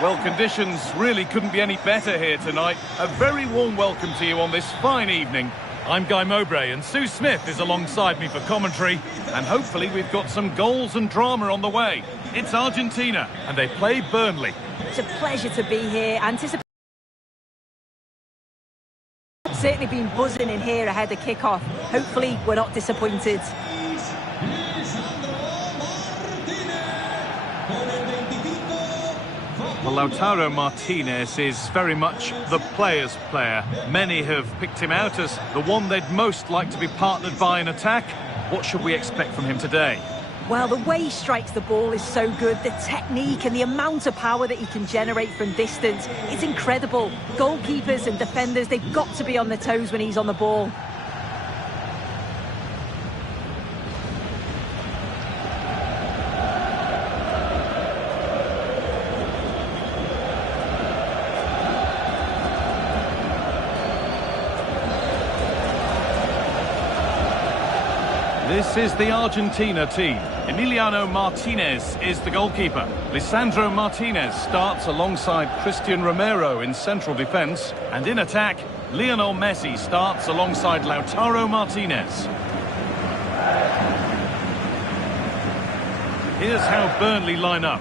Well, conditions really couldn't be any better here tonight. A very warm welcome to you on this fine evening. I'm Guy Mowbray, and Sue Smith is alongside me for commentary, and hopefully we've got some goals and drama on the way. It's Argentina, and they play Burnley. It's a pleasure to be here. Certainly been buzzing in here ahead of kick-off. Hopefully we're not disappointed. Well, Lautaro Martinez is very much the player's player. Many have picked him out as the one they'd most like to be partnered by in attack. What should we expect from him today? Well, the way he strikes the ball is so good. The technique and the amount of power that he can generate from distance, it's incredible. Goalkeepers and defenders, they've got to be on their toes when he's on the ball. This is the Argentina team. Emiliano Martinez is the goalkeeper. Lisandro Martinez starts alongside Christian Romero in central defence. And in attack, Lionel Messi starts alongside Lautaro Martinez. Here's how Burnley line up.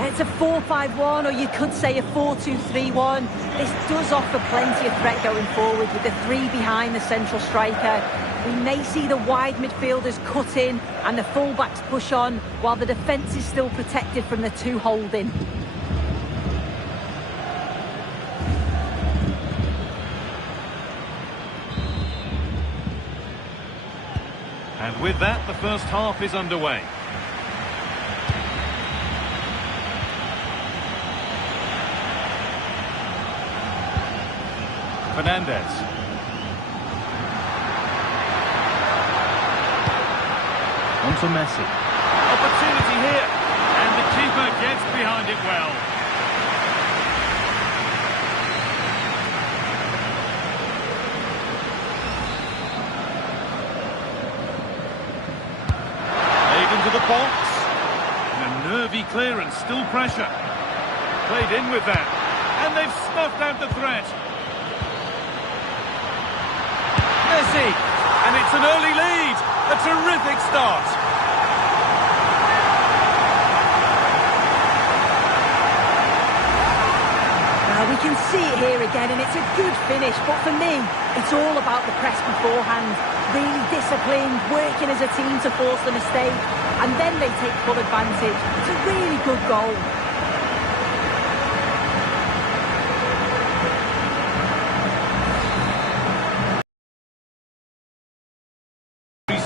It's a 4-5-1, or you could say a 4-2-3-1. This does offer plenty of threat going forward with the three behind the central striker. We may see the wide midfielders cut in and the fullbacks push on, while the defence is still protected from the two holding. And with that, the first half is underway. Fernandez. On to Messi. Opportunity here. And the keeper gets behind it well. Played into the box. And a nervy clearance, still pressure. Played in with that. And they've snuffed out the threat. Messi, and it's an early lead, a terrific start. Now we can see it here again, and it's a good finish, but for me, it's all about the press beforehand. Really disciplined, working as a team to force the mistake, and then they take full advantage. It's a really good goal.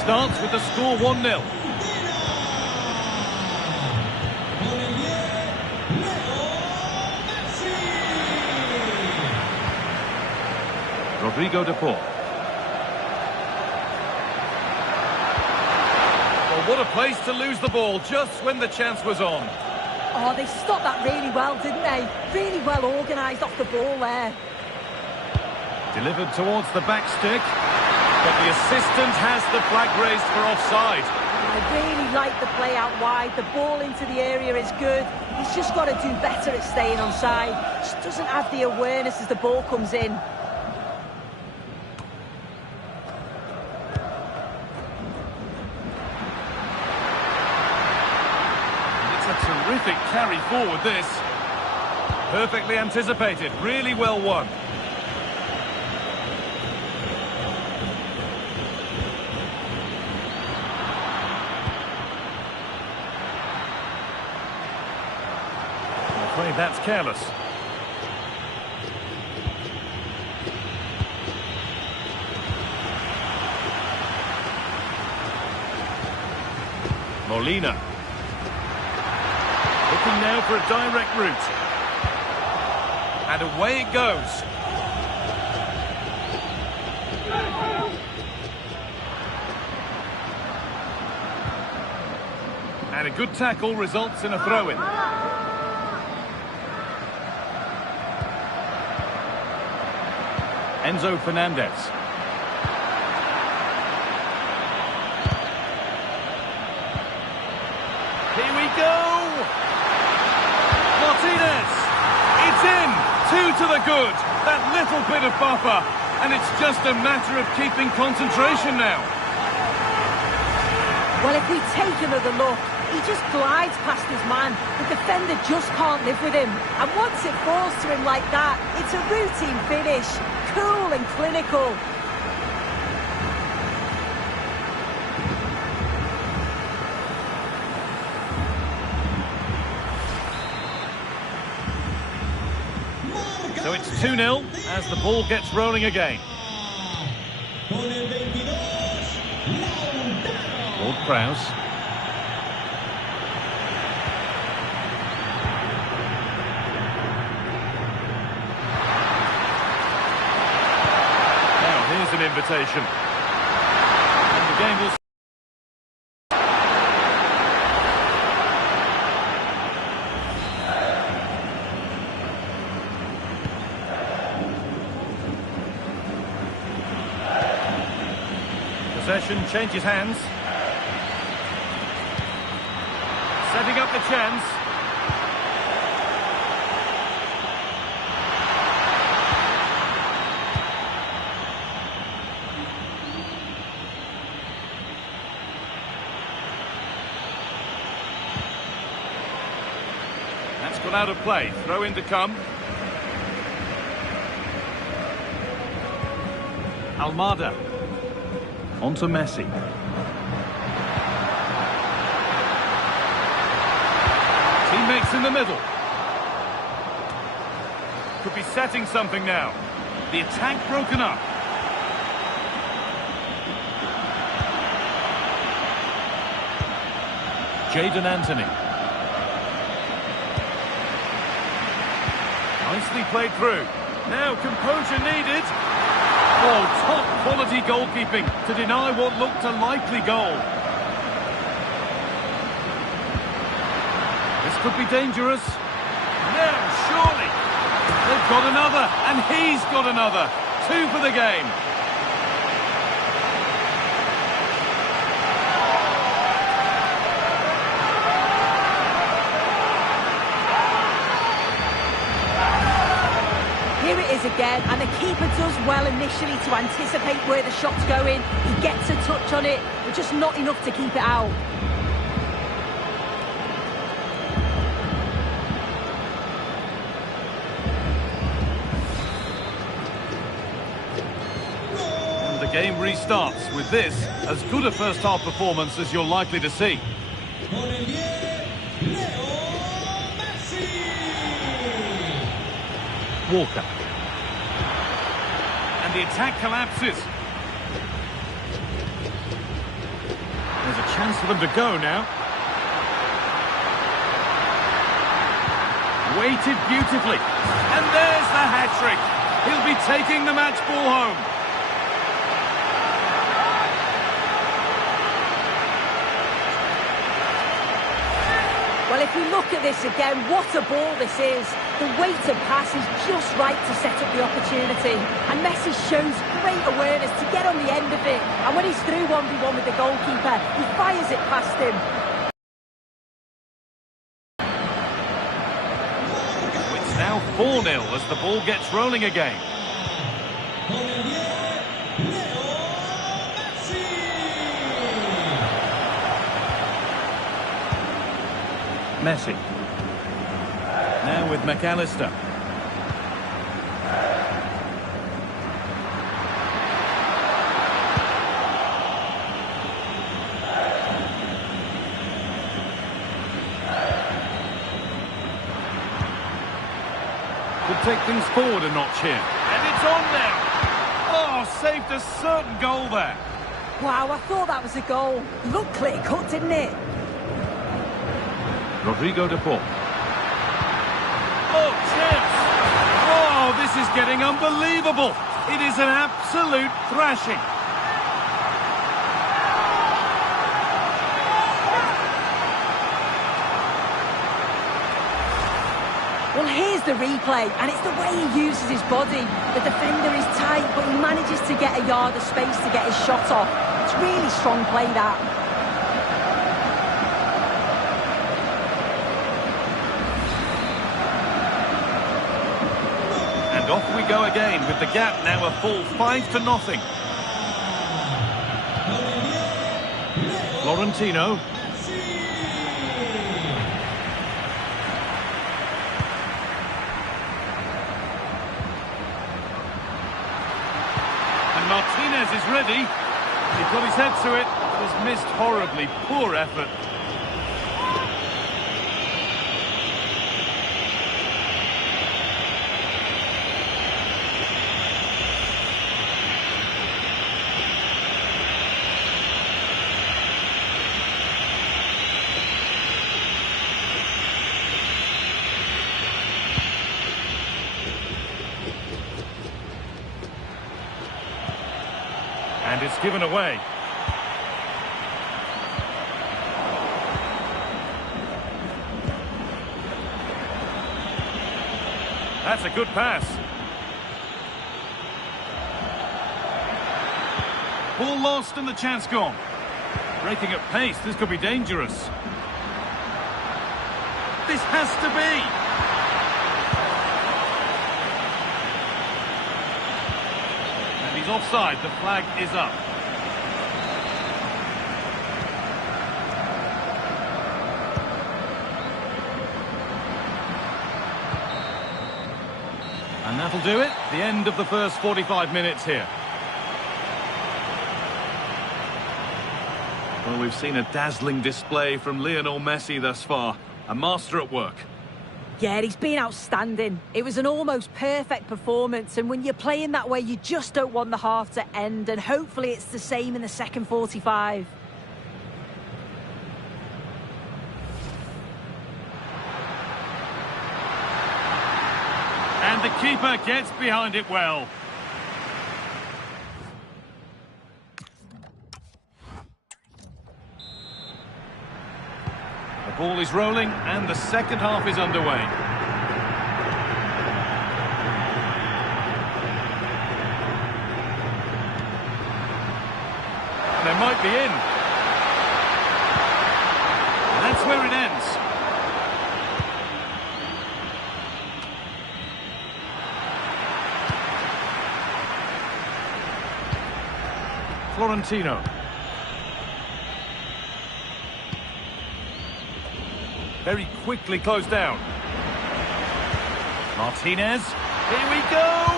Starts with the score 1-0. Rodrigo de Paul. Well, what a place to lose the ball just when the chance was on. Oh, they stopped that really well, didn't they? Really well organised off the ball there. Delivered towards the back stick. But the assistant has the flag raised for offside. I really like the play out wide. The ball into the area is good. He's just got to do better at staying onside. Just doesn't have the awareness as the ball comes in. It's a terrific carry forward, this. Perfectly anticipated. Really well won. That's careless. Molina. Looking now for a direct route. And away it goes. And a good tackle results in a throw-in. Enzo Fernandez. Here we go! Martinez! It's in! 2 to the good. That little bit of buffer. And it's just a matter of keeping concentration now. Well, if we take another look, he just glides past his man. The defender just can't live with him. And once it falls to him like that, it's a routine finish. Cool and clinical. So it's 2-0 as the ball gets rolling again. Lord Prowse. Now here's an invitation. And the game will... Possession changes hands. Setting up the chance. That's gone out of play. Throw in to come. Almada. On to Messi. Teammates in the middle. Could be setting something now. The attack broken up. Jadon Anthony. Nicely played through. Now composure needed. Oh, top quality goalkeeping to deny what looked a likely goal. This could be dangerous. Now, surely. They've got another, and he's got another. 2 for the game. Here it is again, and the keeper does well initially to anticipate where the shot's going. He gets a touch on it, but just not enough to keep it out. And the game restarts with this, as good a first-half performance as you're likely to see. Walker. And the attack collapses. There's a chance for them to go now. Weighted beautifully. And there's the hat-trick. He'll be taking the match ball home. Well, if we look at this again, what a ball this is. The weighted pass is just right to set up the opportunity. And Messi shows great awareness to get on the end of it. And when he's through 1v1 with the goalkeeper, he fires it past him. It's now 4-0 as the ball gets rolling again. Messi. Now with McAllister. Could take things forward a notch here. And it's on now. Oh, saved a certain goal there. Wow, I thought that was a goal. Looked clear-cut, didn't it? Rodrigo de Paul. Oh, chance! Oh, this is getting unbelievable. It is an absolute thrashing. Well, here's the replay, and it's the way he uses his body. The defender is tight, but he manages to get a yard of space to get his shot off. It's really strong play, that. And off we go again, with the gap now a full 5-0. Florentino. And Martinez is ready. He got his head to it. It was missed horribly. Poor effort. And it's given away. That's a good pass. Ball lost and the chance gone. Breaking at pace, this could be dangerous. This has to be. He's offside, the flag is up. And that'll do it, the end of the first 45 minutes here. Well, we've seen a dazzling display from Lionel Messi thus far. A master at work. Yeah, he's been outstanding. It was an almost perfect performance, and when you're playing that way, you just don't want the half to end, and hopefully it's the same in the second 45. And the keeper gets behind it well. The ball is rolling and the second half is underway. They might be in. And that's where it ends. Florentino. Very quickly closed down. Martinez. Here we go!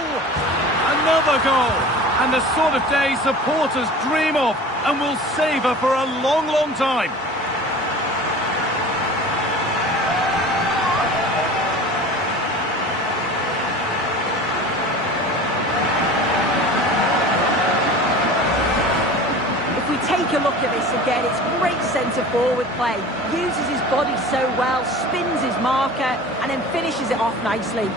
Another goal! And the sort of day supporters dream of and will savour for a long, long time. Take a look at this again. It's great centre-forward play. Uses his body so well, spins his marker, and then finishes it off nicely.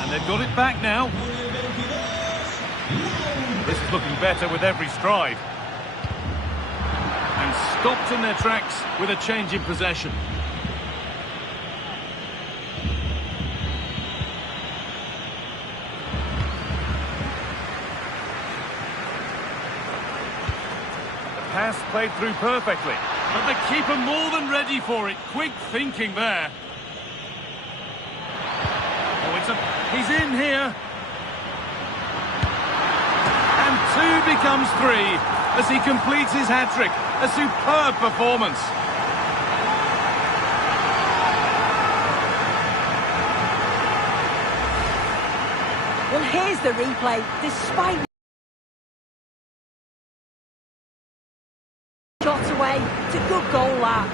And they've got it back now. This is looking better with every stride. Stopped in their tracks with a change in possession. The pass played through perfectly, but the keeper more than ready for it. Quick thinking there. Oh, he's in here. And 2 becomes 3 as he completes his hat-trick. A superb performance. Well, here's the replay. Despite shot away, it's a good goal that.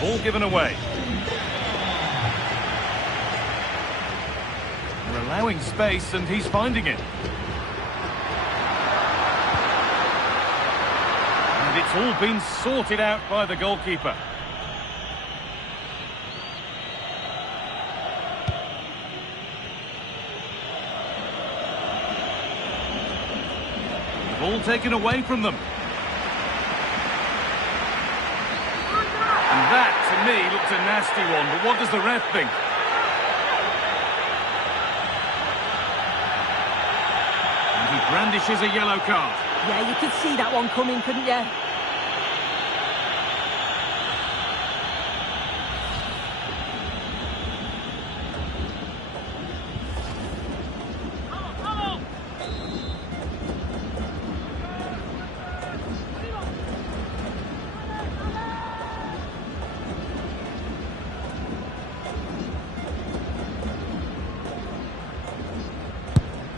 Ball given away. They're allowing space and he's finding it. And it's all been sorted out by the goalkeeper. Ball taken away from them. And that, to me, looked a nasty one, but what does the ref think? And he brandishes a yellow card. Yeah, you could see that one coming, couldn't you?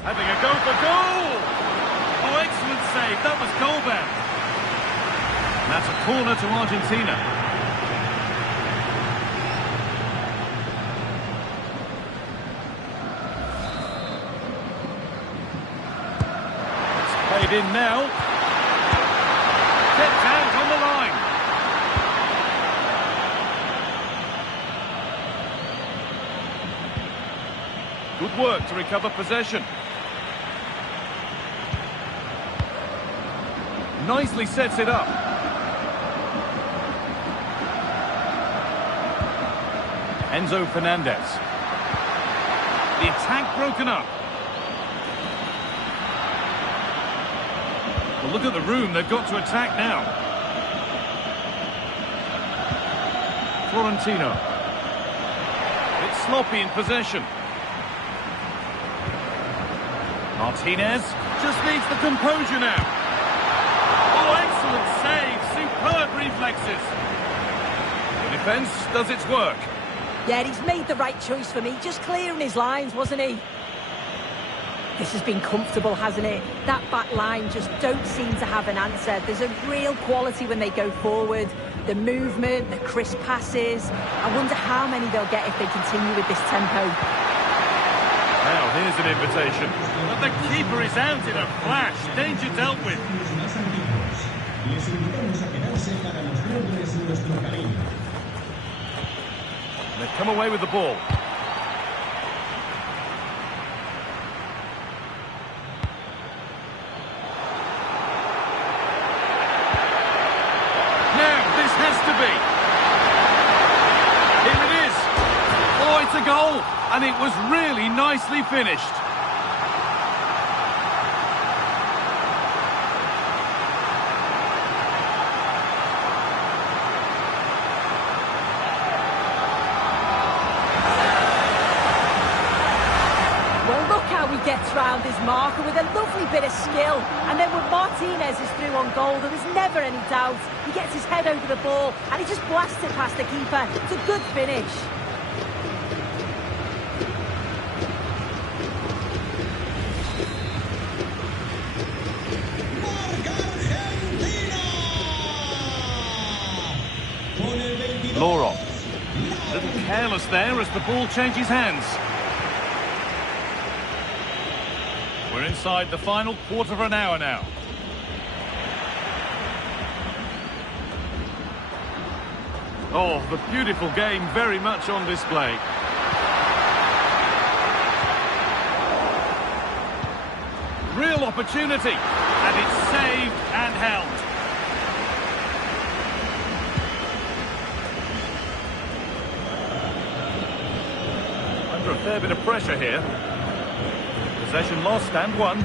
Having a go for goal! Oh, excellent save. That was goal-bound. And that's a corner to Argentina. It's played in now. Kept out on the line. Good work to recover possession. Nicely sets it up. Enzo Fernandez. The attack broken up. Well, look at the room they've got to attack now. Florentino. It's sloppy in possession. Martinez just needs the composure now. Oh, excellent save. Superb reflexes. The defence does its work. Yeah, he's made the right choice for me. Just clearing his lines, wasn't he? This has been comfortable, hasn't it? That back line just don't seem to have an answer. There's a real quality when they go forward. The movement, the crisp passes. I wonder how many they'll get if they continue with this tempo. Now, here's an invitation. But the keeper is out in a flash. Danger dealt with. They've come away with the ball. Now, this has to be. Here it is. Oh, it's a goal. And it was really nicely finished. Gets round his marker with a lovely bit of skill, and then when Martinez is through on goal, there was never any doubt. He gets his head over the ball and he just blasts it past the keeper. It's a good finish. Laurent, a little careless there as the ball changes hands. We're inside the final quarter of an hour now. Oh, the beautiful game very much on display. Real opportunity, and it's saved and held. Under a fair bit of pressure here. Possession lost and won.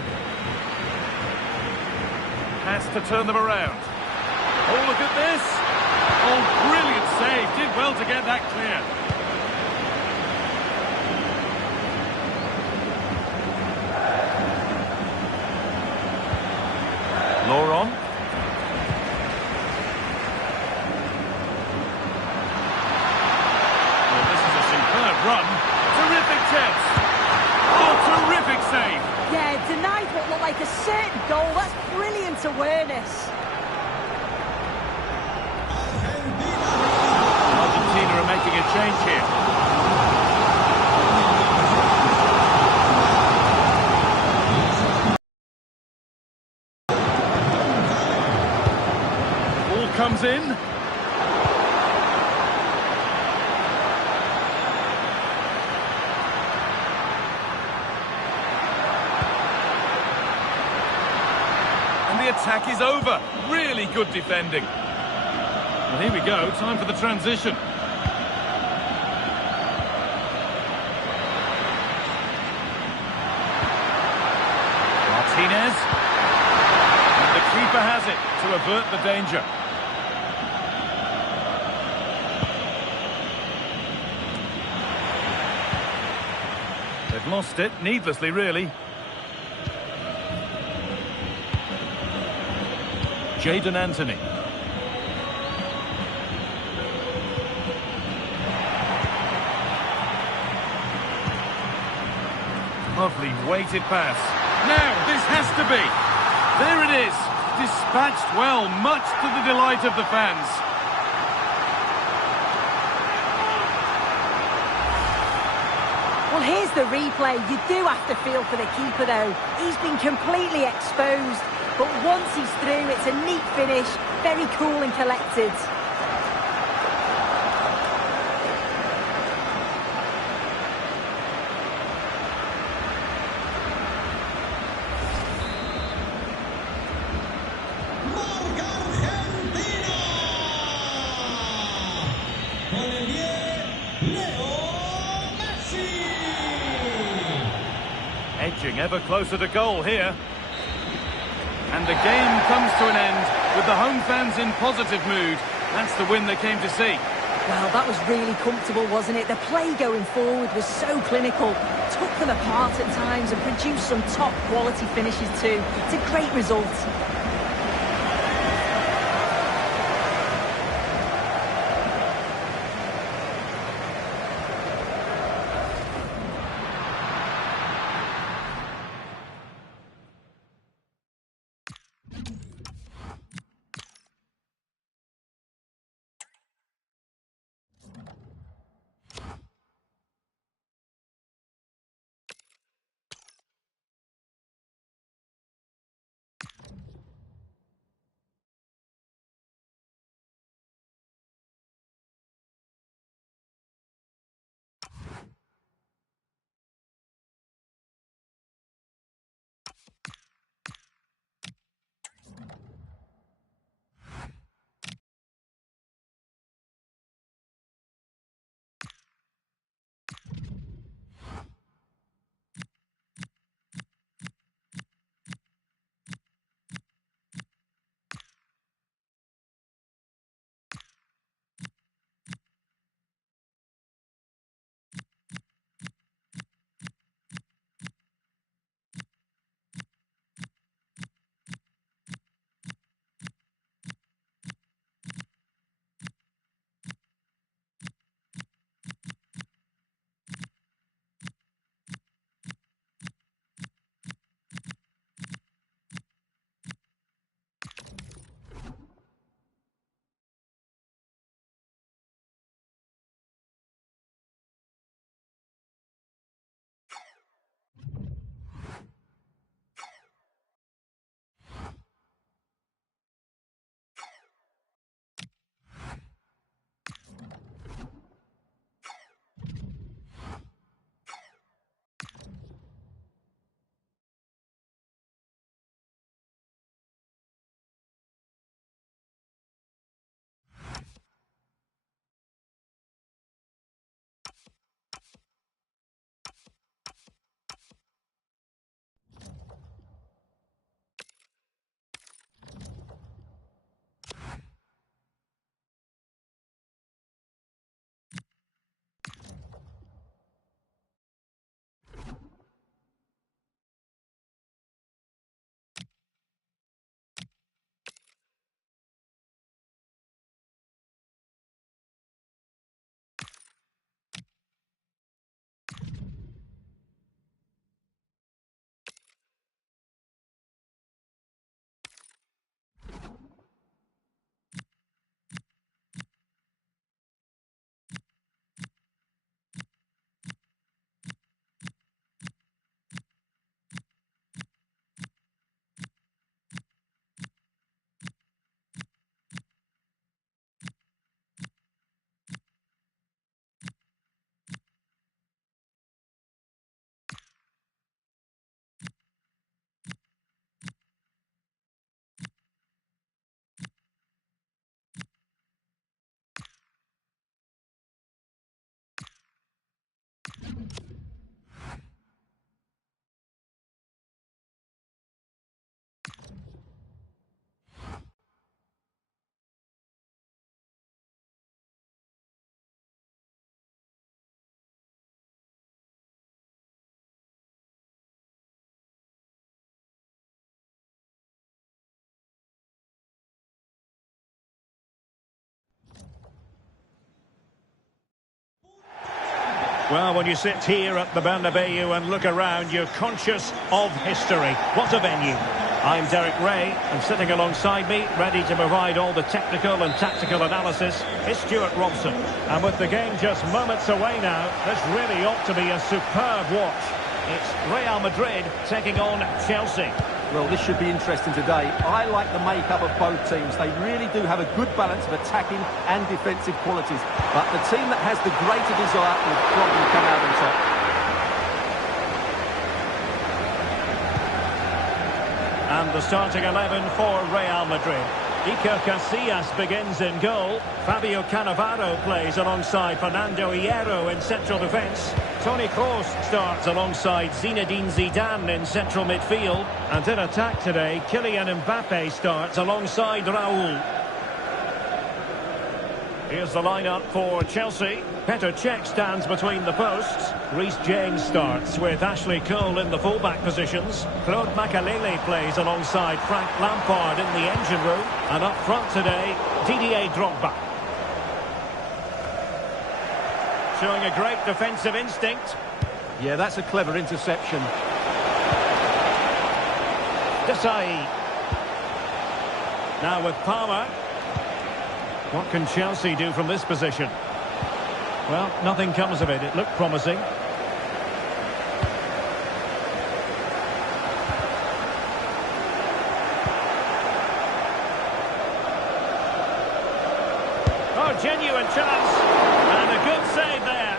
Has to turn them around. Oh, look at this. Oh, brilliant save. Did well to get that clear. Laurent. Well, this is a superb run. Terrific chance. Oh, terrific save. Yeah, denied what looked like a certain goal. That's brilliant awareness. Argentina are making a change here. Ball comes in. attack is over. Really good defending. Well, here we go. Time for the transition. Martinez. And the keeper has it to avert the danger. They've lost it, needlessly, really. Jadon Anthony. Lovely weighted pass. Now, this has to be. There it is. Dispatched well, much to the delight of the fans. Well, here's the replay. You do have to feel for the keeper, though. He's been completely exposed. But once he's through, it's a neat finish. Very cool and collected. Edging ever closer to goal here. And the game comes to an end with the home fans in positive mood. That's the win they came to see. Well, that was really comfortable, wasn't it? The play going forward was so clinical. Took them apart at times and produced some top quality finishes too. It's a great result. Well, when you sit here at the Bernabeu and look around, you're conscious of history. What a venue. I'm Derek Ray, and sitting alongside me, ready to provide all the technical and tactical analysis, is Stuart Robson. And with the game just moments away now, this really ought to be a superb watch. It's Real Madrid taking on Chelsea. Well, this should be interesting today. I like the makeup of both teams. They really do have a good balance of attacking and defensive qualities. But the team that has the greater desire will probably come out on top. And the starting 11 for Real Madrid. Iker Casillas begins in goal. Fabio Cannavaro plays alongside Fernando Hierro in central defence. Toni Kroos starts alongside Zinedine Zidane in central midfield. And in attack today, Kylian Mbappe starts alongside Raul. Here's the lineup for Chelsea. Petr Cech stands between the posts. Reece James starts with Ashley Cole in the fullback positions. Claude Makelele plays alongside Frank Lampard in the engine room. And up front today, Didier Drogba. Showing a great defensive instinct. Yeah, that's a clever interception. Desai. Now with Palmer. What can Chelsea do from this position? Well, nothing comes of it. It looked promising. Oh, genuine chance. And a good save there.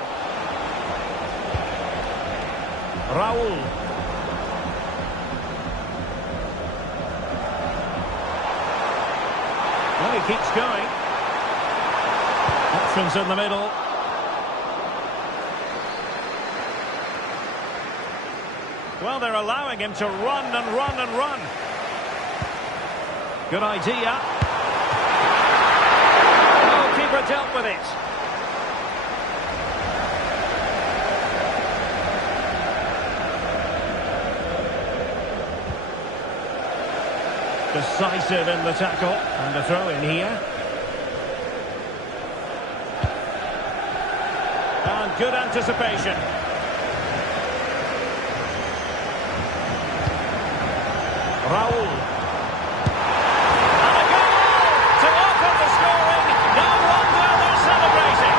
Raul. Well, he keeps going. Options in the middle. Well, they're allowing him to run and run and run. Good idea. Goalkeeper dealt with it. Decisive in the tackle. And a throw in here. And good anticipation. Raul. And a goal to open the scoring. No wonder they're celebrating.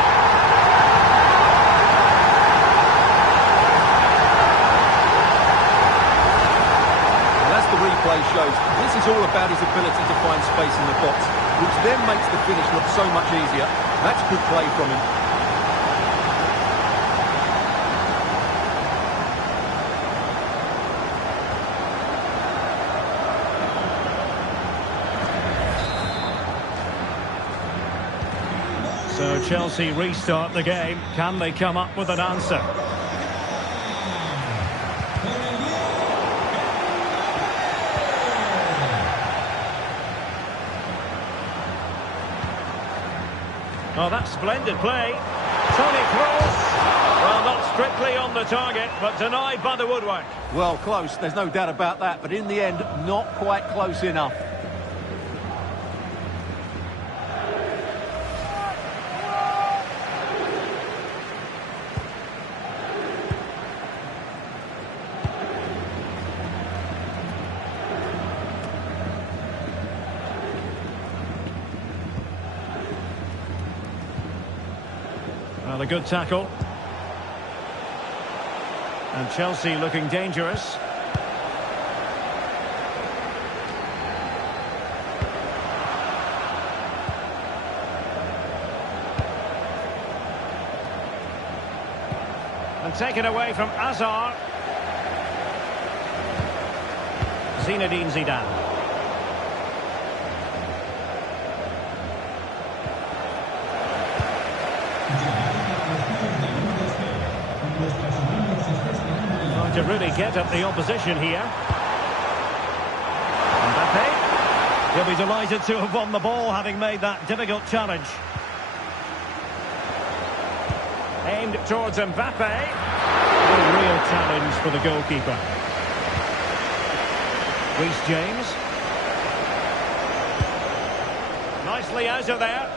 And as the replay shows, this is all about his ability to find space in the box, which then makes the finish look so much easier. That's good play from him. So Chelsea restart the game. Can they come up with an answer? Oh, that's splendid play. Toni Kroos. Well, not strictly on the target, but denied by the woodwork. Well, close. There's no doubt about that. But in the end, not quite close enough. Well, a good tackle. And Chelsea looking dangerous. And taken away from Azar. Zinedine Zidane. To really get at the opposition here. Mbappe. He'll be delighted to have won the ball, having made that difficult challenge. Aimed towards Mbappe. A real challenge for the goalkeeper. Reece James. Nicely out of there.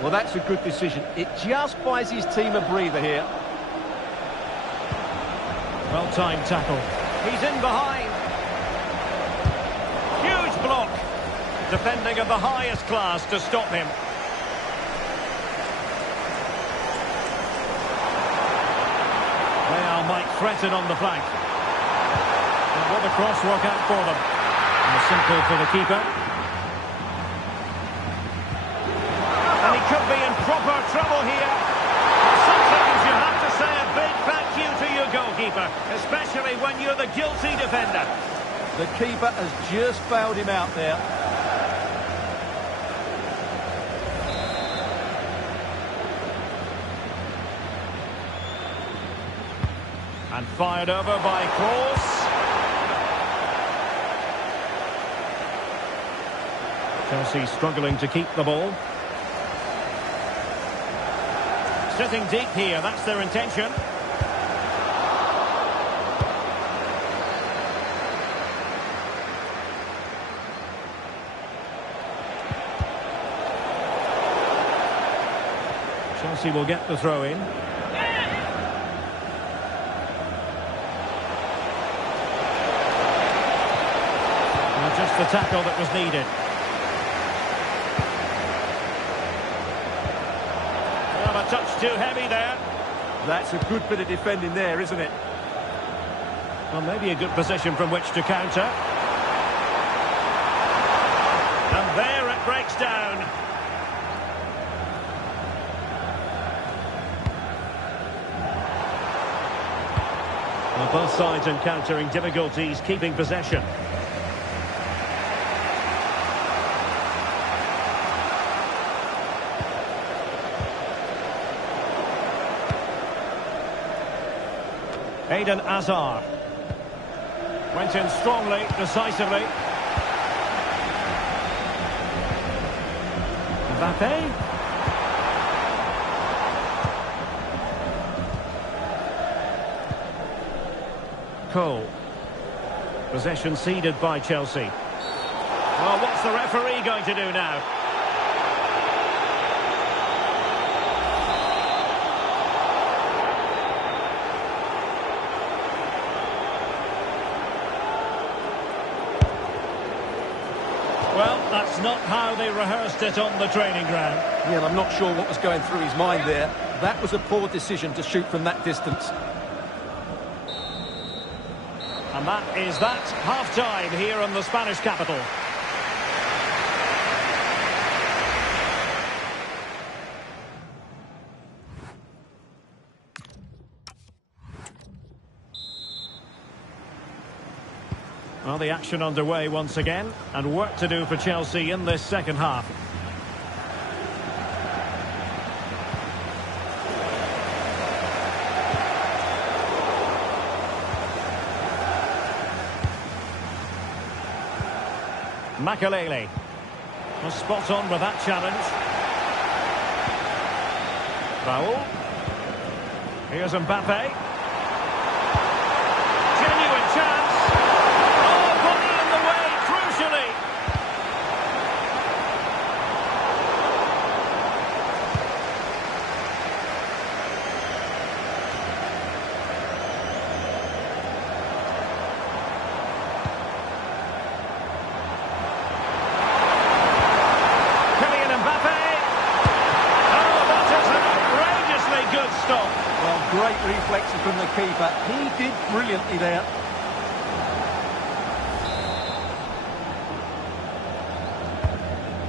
Well, that's a good decision. It just buys his team a breather here. Well-timed tackle. He's in behind. Huge block. Defending of the highest class to stop him. Real might threaten on the flank. And will the cross work out for them? And simple for the keeper. And he could be in proper trouble here. Sometimes you have to say a big thank you to your goalkeeper, especially when you're the guilty defender. The keeper has just bailed him out there. And fired over by Kroos. Chelsea struggling to keep the ball. Sitting deep here, that's their intention. Chelsea will get the throw in. Well, just the tackle that was needed. Well, a touch too heavy there. That's a good bit of defending there, isn't it? Well, maybe a good position from which to counter. And there it breaks down. Well, both sides encountering difficulties keeping possession. Eden Hazard. Went in strongly, decisively. Mbappe. Cole. Possession ceded by Chelsea. Well, what's the referee going to do now? Well, that's not how they rehearsed it on the training ground. Yeah, and I'm not sure what was going through his mind there. That was a poor decision to shoot from that distance. And that is that half-time here in the Spanish capital. Well, the action underway once again, and work to do for Chelsea in this second half. Makalele. Was spot on with that challenge. Raul. Here's Mbappe. Genuine chance. Oh, body in the way, crucially. Great reflexes from the keeper. He did brilliantly there.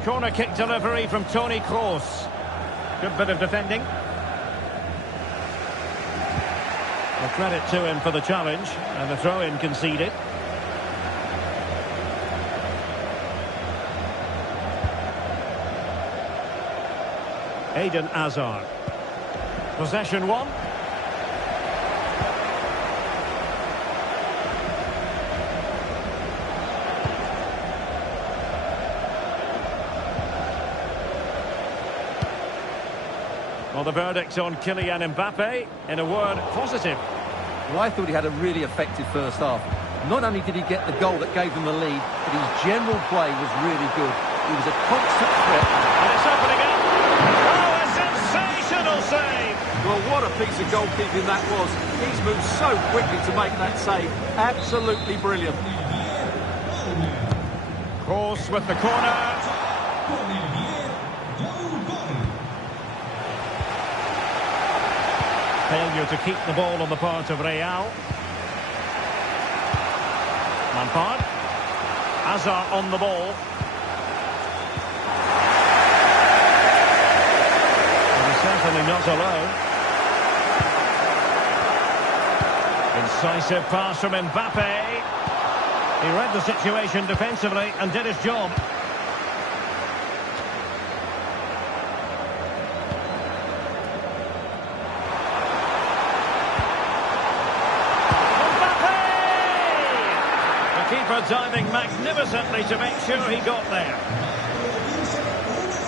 Corner kick delivery from Toni Kroos. Good bit of defending. Well, credit to him for the challenge, and the throw-in conceded. Eden Hazard. Possession one. Well, the verdict on Kylian Mbappe, in a word, positive. Well, I thought he had a really effective first half. Not only did he get the goal that gave them the lead, but his general play was really good. He was a constant threat. And it's opening up. Oh, a sensational save! Well, what What a piece of goalkeeping that was. He's moved so quickly to make that save. Absolutely brilliant. Course with the corner. Failure to keep the ball on the part of Real. Lampard. Hazard on the ball. And he's certainly not alone. Incisive pass from Mbappe. He read the situation defensively and did his job. Keeper diving magnificently to make sure he got there.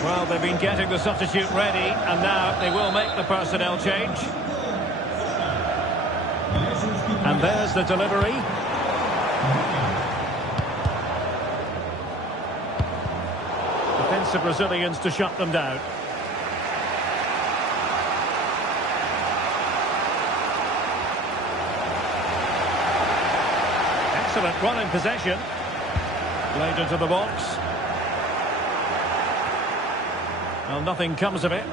Well, they've been getting the substitute ready, and now they will make the personnel change. And there's the delivery. Defensive Brazilians to shut them down. Excellent run in possession. Played into the box. Well, nothing comes of it.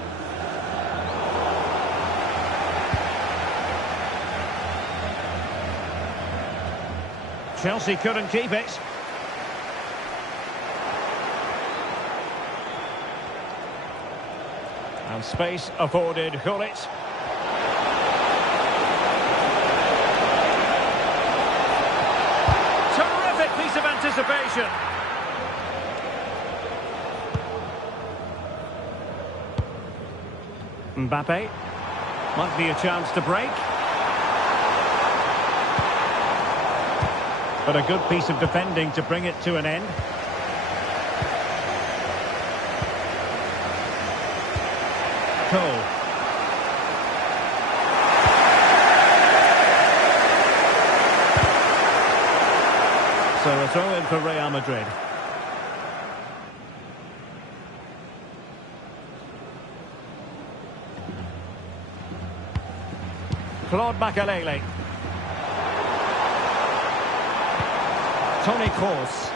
Chelsea couldn't keep it. And space afforded Gullit. Piece of anticipation. Mbappe. Might be a chance to break. But a good piece of defending to bring it to an end. Cole. So a throw in for Real Madrid. Claude Makelele. Toni Kroos.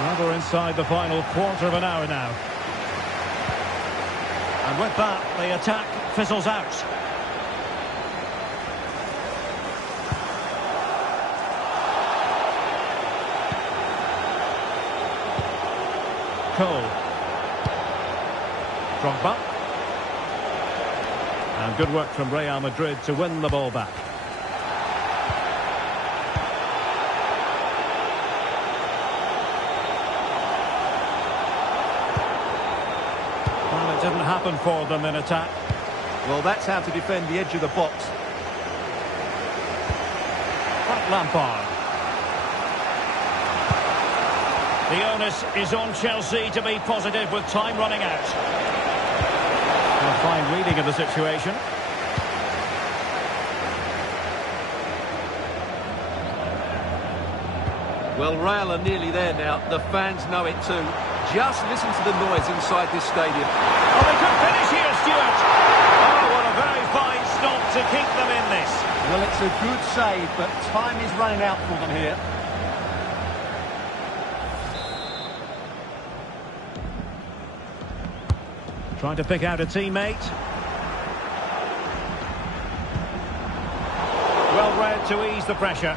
Well, we're inside the final quarter of an hour now. And with that, the attack fizzles out. Cole. Drogba. And good work from Real Madrid to win the ball back. Well, it didn't happen for them in attack. Well, that's how to defend the edge of the box. Frank Lampard. The onus is on Chelsea to be positive with time running out. A fine reading of the situation. Well, Real are nearly there now. The fans know it too. Just listen to the noise inside this stadium. Oh, they could finish here, Stuart. Oh, what a very fine stop to keep them in this. Well, it's a good save, but time is running out for them here. Trying to pick out a teammate. Well read to ease the pressure.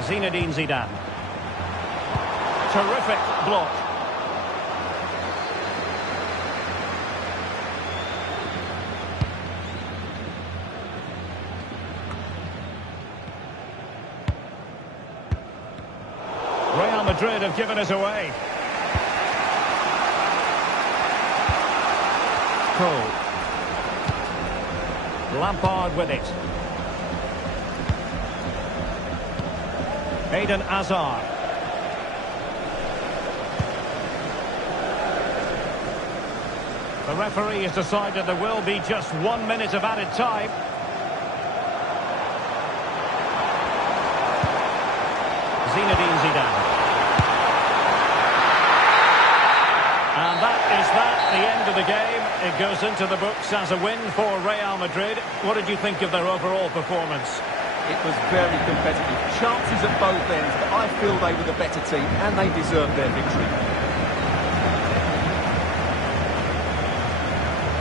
Zinedine Zidane. Terrific block. Real Madrid have given us away. Cole. Lampard with it. Eden Hazard. The referee has decided there will be just 1 minute of added time. Zinedine Zidane. And that is the end of the game. It goes into the books as a win for Real Madrid. What did you think of their overall performance? It was very competitive. Chances at both ends, but I feel they were the better team and they deserved their victory.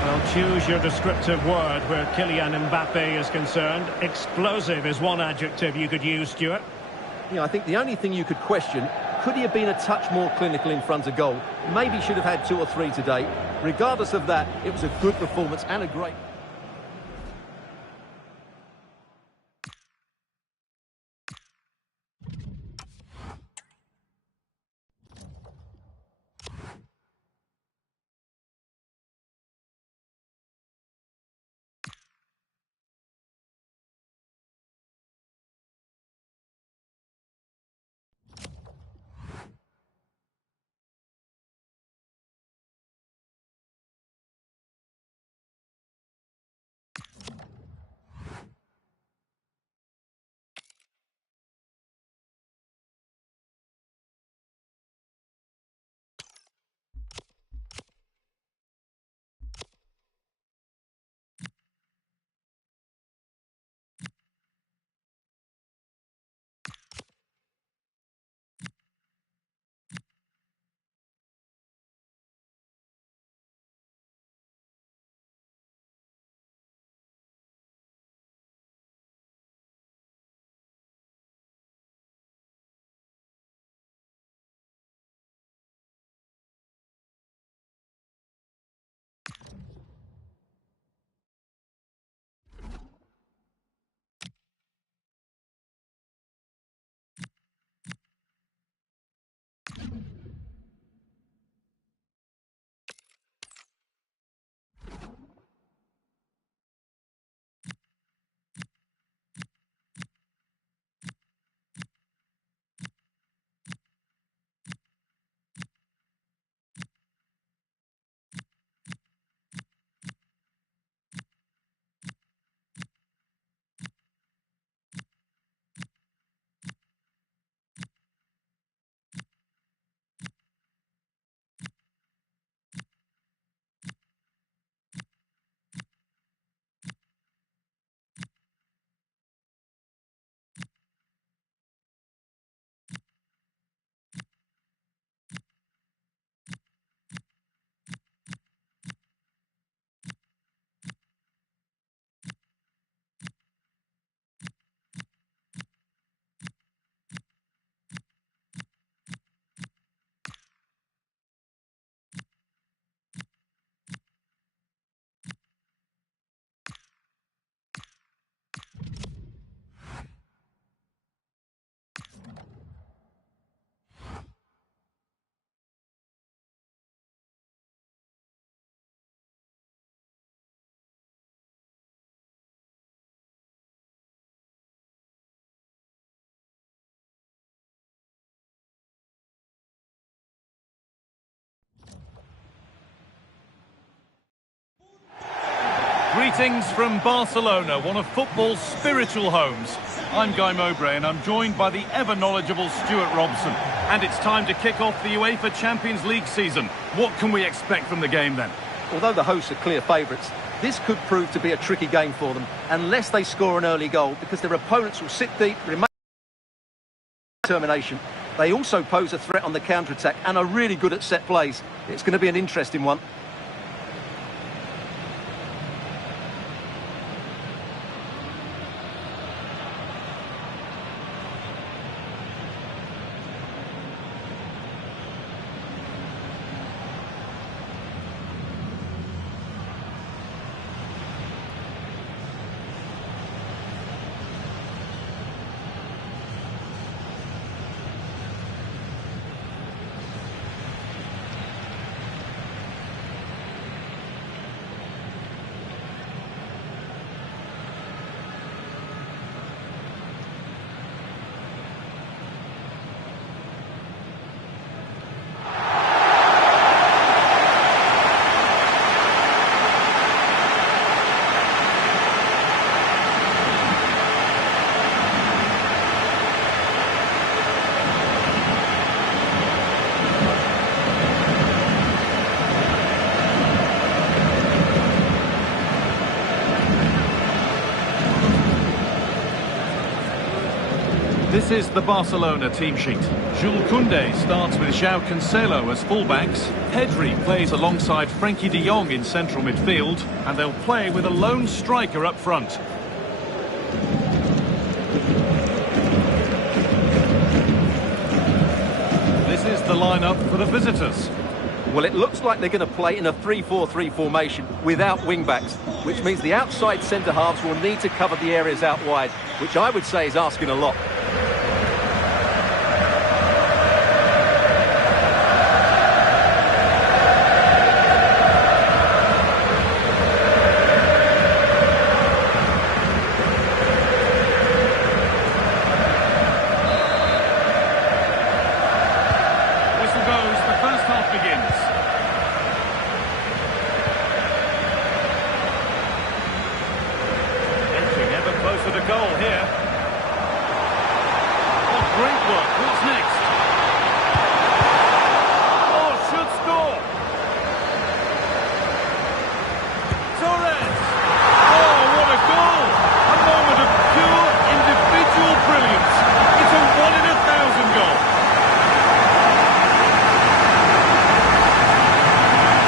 Well, choose your descriptive word where Kylian Mbappe is concerned. Explosive is one adjective you could use, Stuart. Yeah, I think the only thing you could question, could he have been a touch more clinical in front of goal? Maybe should have had 2 or 3 today. Regardless of that, it was a good performance and a great... Greetings from Barcelona, one of football's spiritual homes. I'm Guy Mowbray and I'm joined by the ever-knowledgeable Stuart Robson. And it's time to kick off the UEFA Champions League season. What can we expect from the game then? Although the hosts are clear favourites, this could prove to be a tricky game for them, unless they score an early goal, because their opponents will sit deep, remain determination. They also pose a threat on the counter-attack and are really good at set plays. It's going to be an interesting one. is the Barcelona team sheet. Jules Koundé starts with João Cancelo as fullbacks. Pedri plays alongside Frenkie de Jong in central midfield. And they'll play with a lone striker up front. This is the lineup for the visitors. Well, it looks like they're going to play in a 3-4-3 formation without wing-backs, which means the outside centre-halves will need to cover the areas out wide, which I would say is asking a lot. Whistle goes, the first half begins. Closer to goal here. Oh, great work. What's next? Oh, should score. Torres. Oh, what a goal. A moment of pure individual brilliance. It's a 1 in 1,000 goal.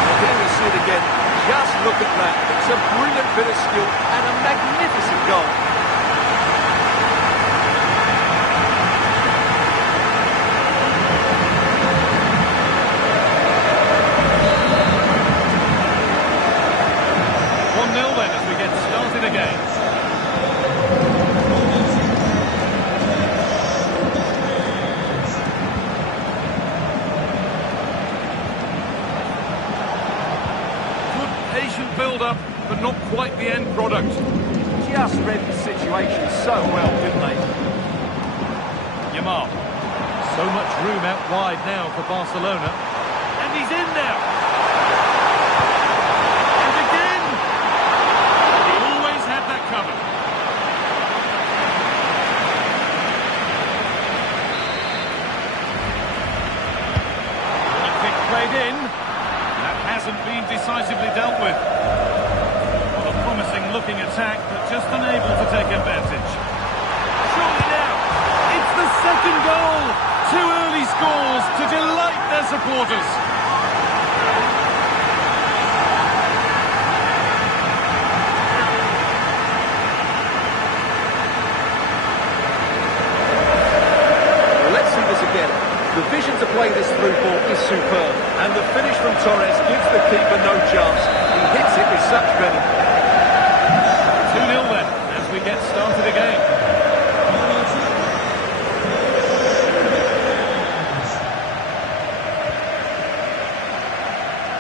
Well, here we see it again. Just look at that. It's a brilliant bit of skill and a magnificent goal. Again. Good patient build-up, but not quite the end product. Just read the situation so well, didn't they? Yamal. So much room out wide now for Barcelona. And he's in now. In. That hasn't been decisively dealt with. Well, a promising looking attack, but just unable to take advantage. Surely now, it's the second goal. 2 early scores to delight their supporters. Well, let's see this again. The vision to play this through ball is superb, and the finish from Torres gives the keeper no chance. He hits it with such venom. 2-0 then, as we get started again.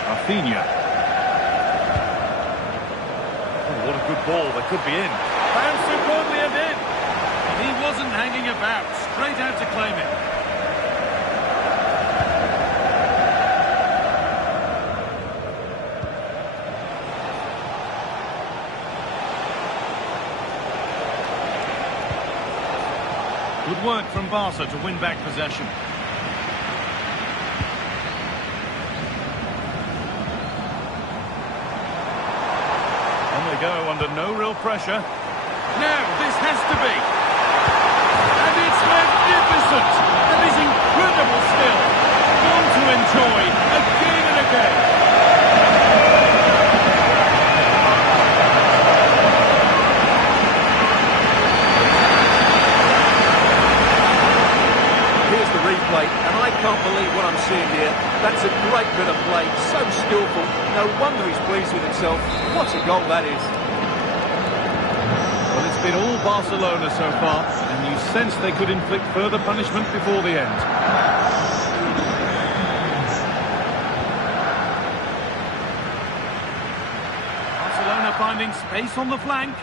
Rafinha. Oh, what a good ball, that could be in. Found superbly and in. And he wasn't hanging about, straight out to claim it. Good work from Barca to win back possession. On they go under no real pressure. Now this has to be. And it's magnificent. That is incredible skill. One to enjoy again and again. Replay, and I can't believe what I'm seeing here. That's a great bit of play, so skillful. No wonder he's pleased with himself. What a goal that is. Well, it's been all Barcelona so far, and you sense they could inflict further punishment before the end. Barcelona finding space on the flank.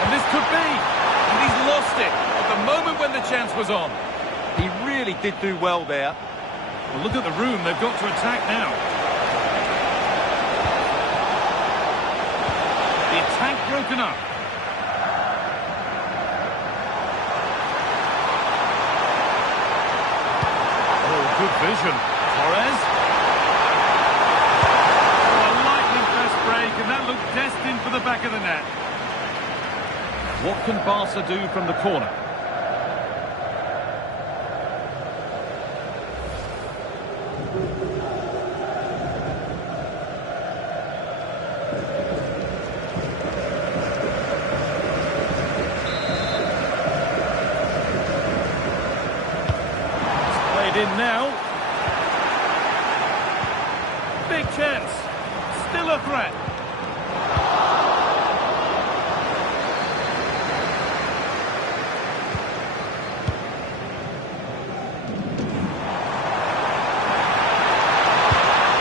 And this could be. And he's lost it. The moment when the chance was on. He really did do well there. Well, look at the room they've got to attack now. The attack broken up. Oh, good vision. Torres. Oh, a lightning fast break, and that looked destined for the back of the net. What can Barca do from the corner? In now. Big chance. Still a threat.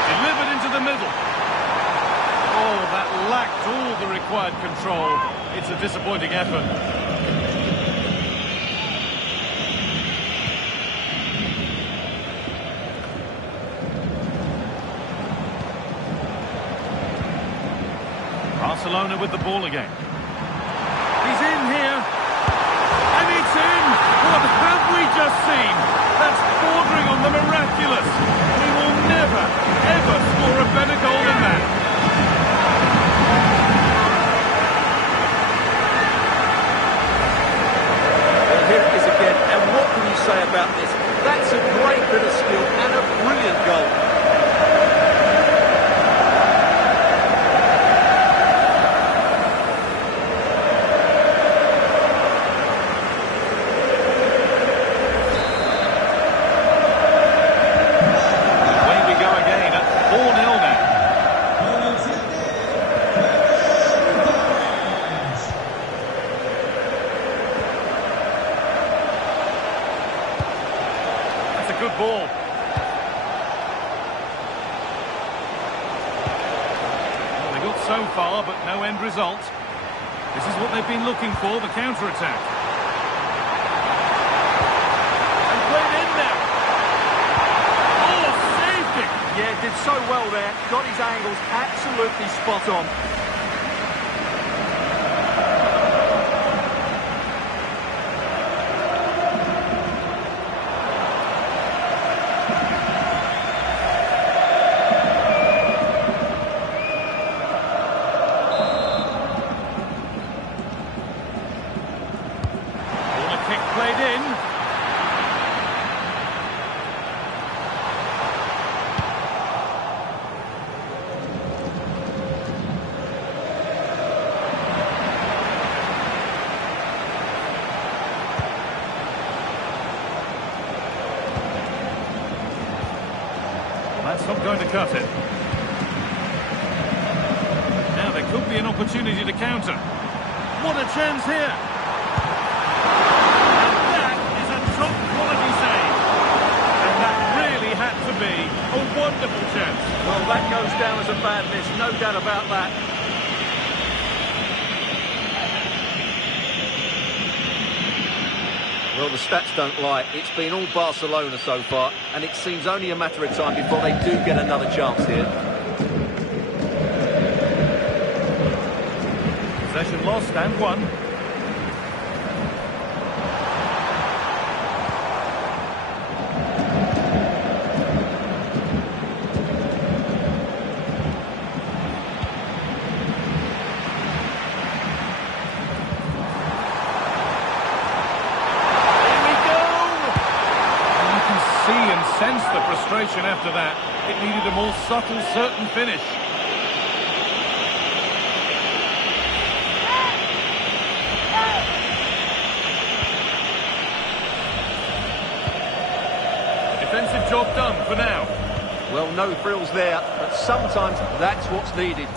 Delivered into the middle. Oh, that lacked all the required control. It's a disappointing effort. Barcelona with the ball again. He's in here. And it's in! What have we just seen? That's bordering on the miraculous. We will never, ever score a better goal than that. Well, here it is again. And what can you say about this? That's a great bit of skill and a brilliant goal. Good ball. Well, they got so far, but no end result. This is what they've been looking for, the counter-attack. And played in now. Oh, saved it! Yeah, did so well there. Got his angles absolutely spot on. Played in. Well, that's not going to cut it. Now there could be an opportunity to counter. What a chance here! To be a wonderful chance. Well, that goes down as a bad miss, no doubt about that. Well, the stats don't lie. It's been all Barcelona so far, and it seems only a matter of time before they do get another chance here. Possession lost and won. Sense the frustration after that. It needed a more subtle, certain finish. Defensive job done for now. Well, no frills there, but sometimes that's what's needed.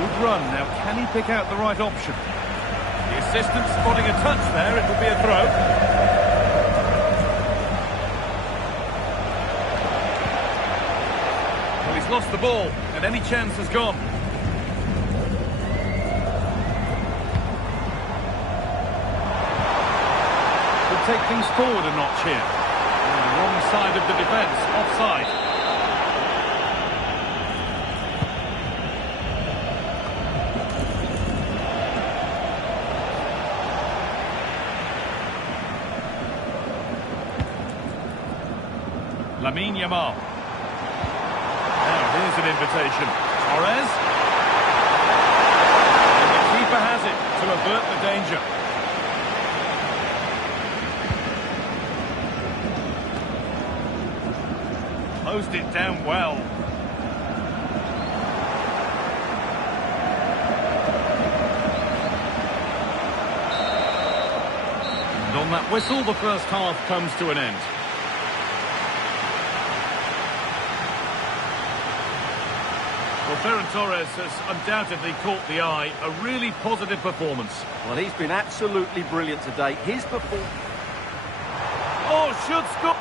Good run. Now, can he pick out the right option? The assistant spotting a touch there. It will be a throw. Lost the ball, and any chance has gone. Could take things forward a notch here. On the wrong side of the defence, offside. Lamine Yamal. Here's an invitation. Torres. And the keeper has has it to avert the danger. Closed it down well. And on that whistle, the first half comes to an end. Well, Ferran Torres has undoubtedly caught the eye. A really positive performance. Well, he's been absolutely brilliant today. His performance... Oh, should score!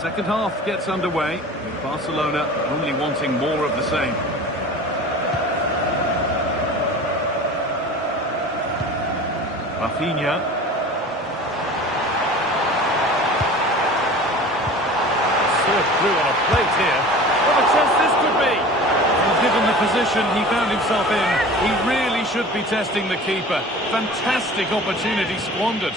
Second half gets underway. Barcelona only wanting more of the same. Rafinha. Served through on a plate here. What a chance this could be! Well, given the position he found himself in, he really should be testing the keeper. Fantastic opportunity squandered.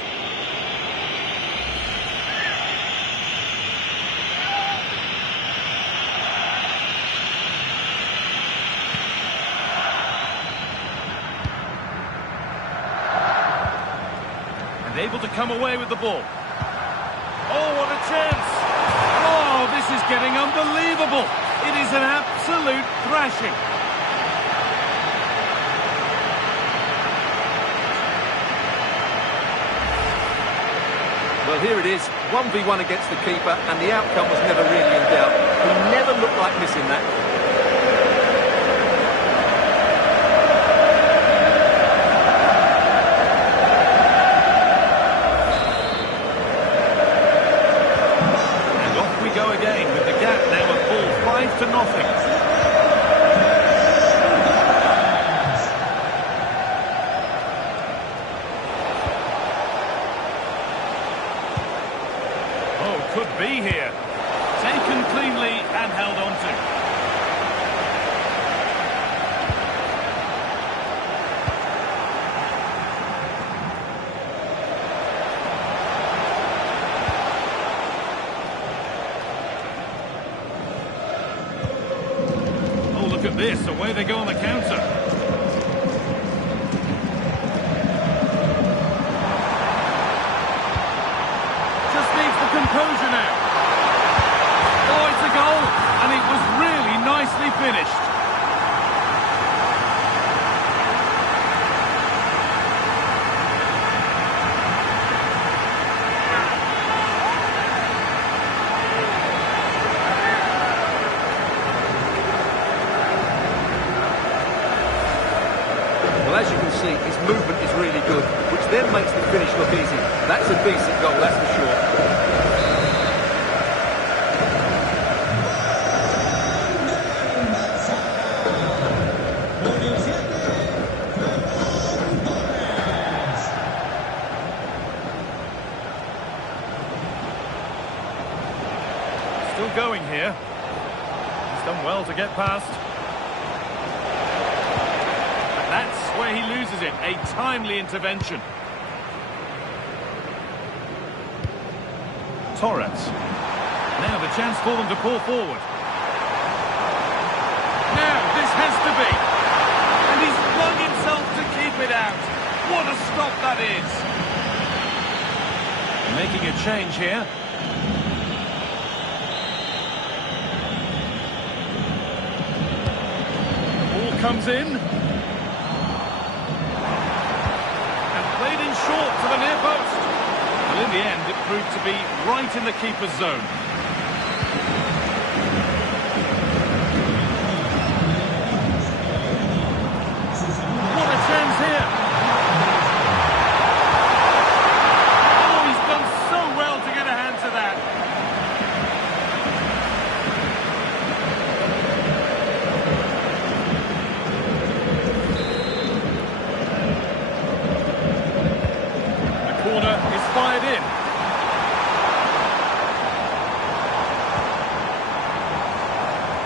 Able to come away with the ball. Oh, what a chance! Oh, this is getting unbelievable. It is an absolute thrashing. Well, here it is, 1v1 against the keeper, and the outcome was never really in doubt. He never looked like missing that. Go again with the gap now a full 5-0. Oh, could be here. Taken cleanly and held on to. Look at this, away they go on the counter. Just needs the composure now. Oh, it's a goal, and it was really nicely finished. Well, as you can see, his movement is really good, which then makes the finish look easy. That's a decent goal, that's for sure. Still going here. He's done well to get past. That's where he loses it. A timely intervention. Torres. Now the chance for them to pull forward. Now this has to be. And he's flung himself to keep it out. What a stop that is. Making a change here. Ball comes in. Played in short to the near post. Well, in the end, it proved to be right in the keeper's zone. What a chance here. Oh, he's done so well to get a hand to that. Corner is fired in.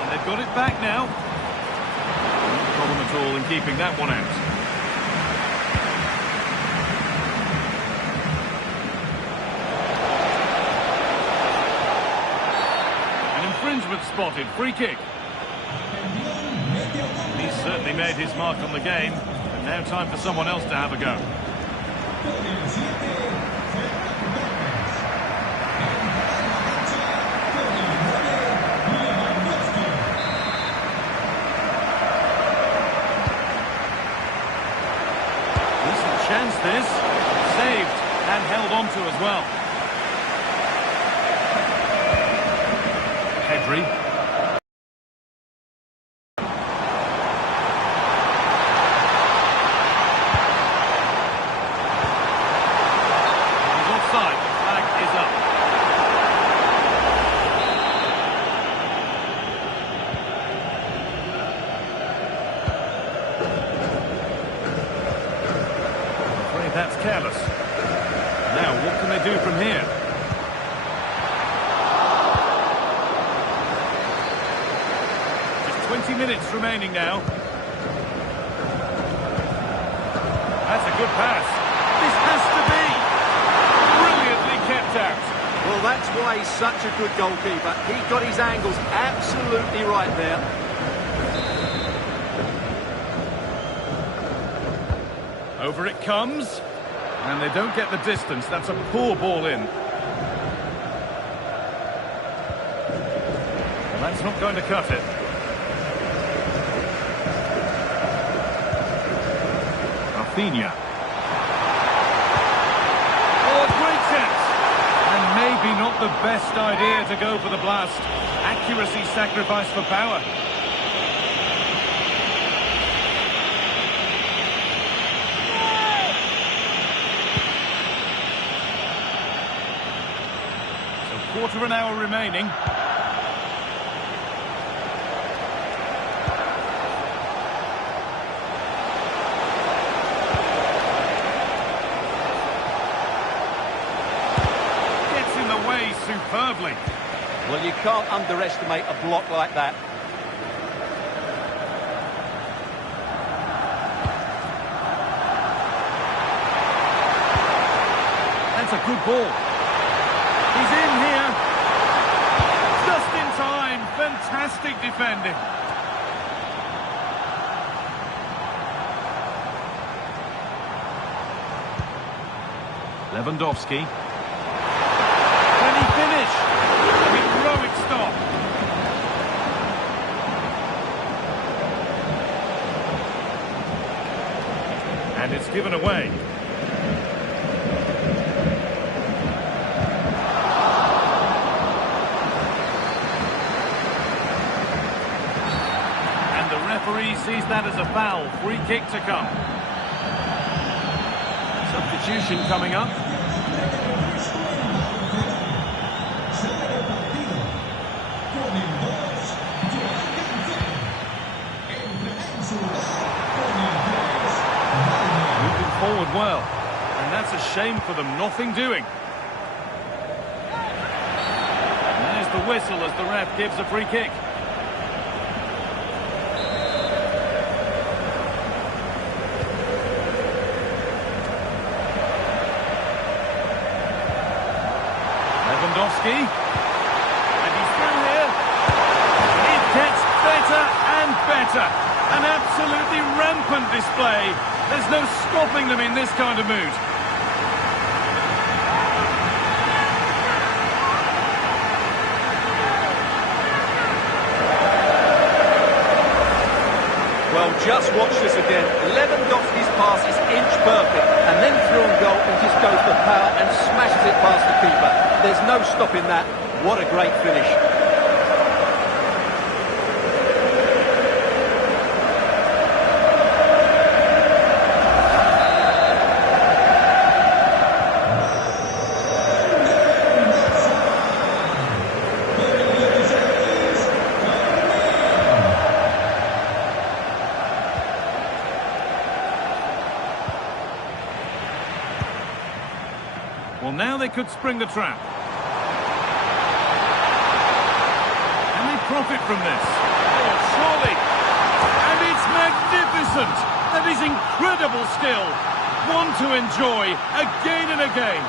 And they've got it back now. No problem at all in keeping that one out. An infringement spotted. Free kick. He's certainly made his mark on the game. And now time for someone else to have a go. Decent chance this. Saved and held on to as well. Pedri. That's careless. Now, what can they do from here? Just 20 minutes remaining now. That's a good pass. This has to be brilliantly kept out. Well, that's why he's such a good goalkeeper. He got his angles absolutely right there. Over it comes, and they don't get the distance. That's a poor ball in. Well, that's not going to cut it. Rafinha. Oh, great chance! And maybe not the best idea to go for the blast. Accuracy sacrificed for power. Quarter of an hour remaining. Gets in the way superbly. Well, you can't underestimate a block like that. That's a good ball. He's in here. Just in time. Fantastic defending. Lewandowski. Can he finish? Heroic stop. And it's given away. Referee sees that as a foul. Free kick to come. Substitution coming up. Moving forward well. And that's a shame for them. Nothing doing. And there's the whistle as the ref gives a free kick. Lewandowski, and he's through here. It gets better and better. An absolutely rampant display. There's no stopping them in this kind of mood. Well, just watch this again. Lewandowski's pass is inch perfect, and then through on goal, he just goes for power and smashes it past the keeper. There's no stopping that. What a great finish. Well, now they could spring the trap. Can they profit from this? Oh, surely. And it's magnificent. That is incredible skill. One to enjoy again and again.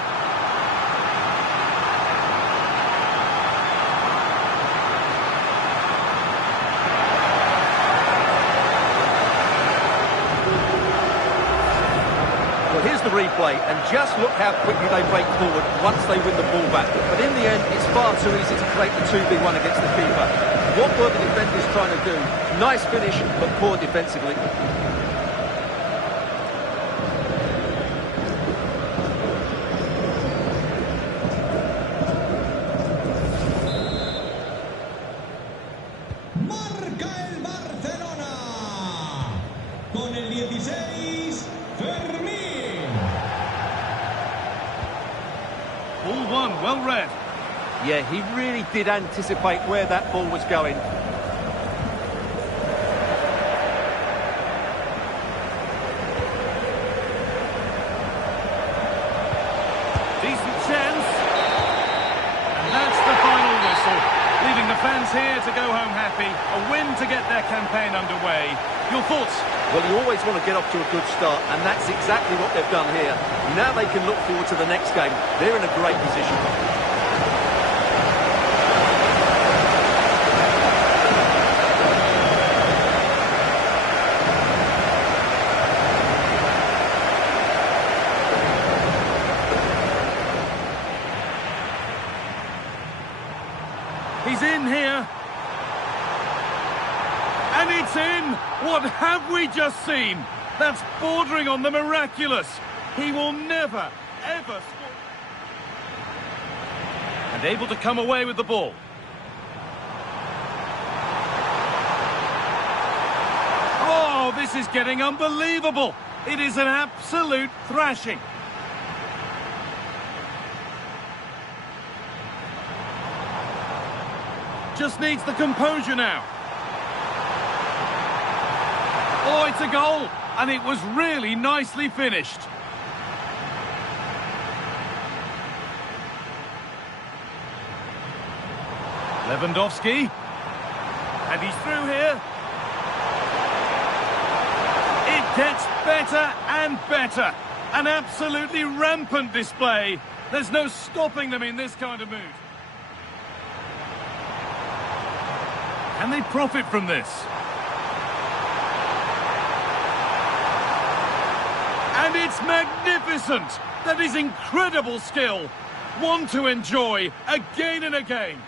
Well, here's the replay, and just look how quickly they break forward once they win the ball back. But in the end, it's far too easy to create the 2v1 against the keeper. What were the defenders trying to do? Nice finish, but poor defensively. Marca el Barcelona con el 16, Fermín. Ball one, well read. Yeah, he really did anticipate where that ball was going. Decent chance. And that's the final whistle. Leaving the fans here to go home happy. A win to get their campaign underway. Your thoughts? Well, you always want to get off to a good start, and that's exactly what they've done here. Now they can look forward to the next game. They're in a great position. He's in here. And it's in! What have we just seen? That's bordering on the miraculous. He will never, ever score. And able to come away with the ball. Oh, this is getting unbelievable. It is an absolute thrashing. Just needs the composure now. Oh, it's a goal, and it was really nicely finished. Lewandowski, and he's through here. It gets better and better. An absolutely rampant display. There's no stopping them in this kind of mood. Can they profit from this? And it's magnificent! That is incredible skill. One to enjoy again and again.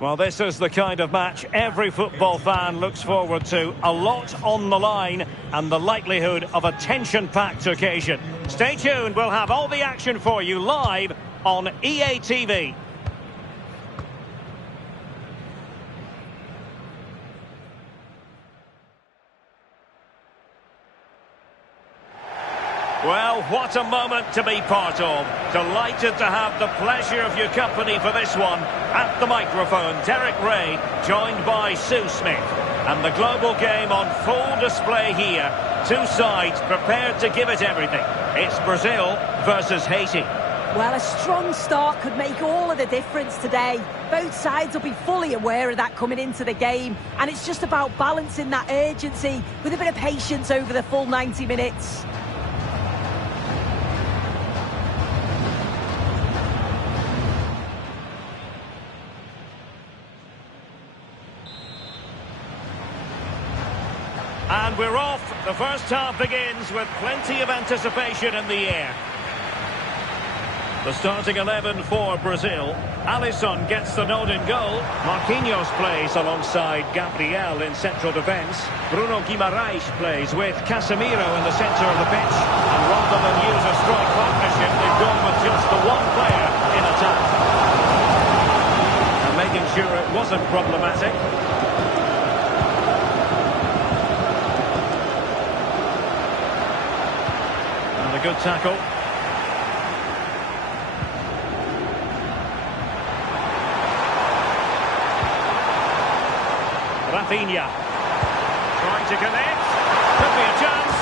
Well, this is the kind of match every football fan looks forward to. A lot on the line and the likelihood of a tension-packed occasion. Stay tuned, we'll have all the action for you live on EA TV. Well, what a moment to be part of. Delighted to have the pleasure of your company for this one. At the microphone, Derek Ray, joined by Sue Smith. And the global game on full display here. Two sides prepared to give it everything. It's Brazil versus Haiti. Well, a strong start could make all of the difference today. Both sides will be fully aware of that coming into the game. And it's just about balancing that urgency with a bit of patience over the full 90 minutes. And we're off. The first half begins with plenty of anticipation in the air. The starting 11 for Brazil. Alisson gets the nod in goal. Marquinhos plays alongside Gabriel in central defence. Bruno Guimaraes plays with Casemiro in the centre of the pitch. And rather than use a strike partnership, they've gone with just the one player in attack. And making sure it wasn't problematic. A good tackle. Rafinha trying to connect. Could be a chance.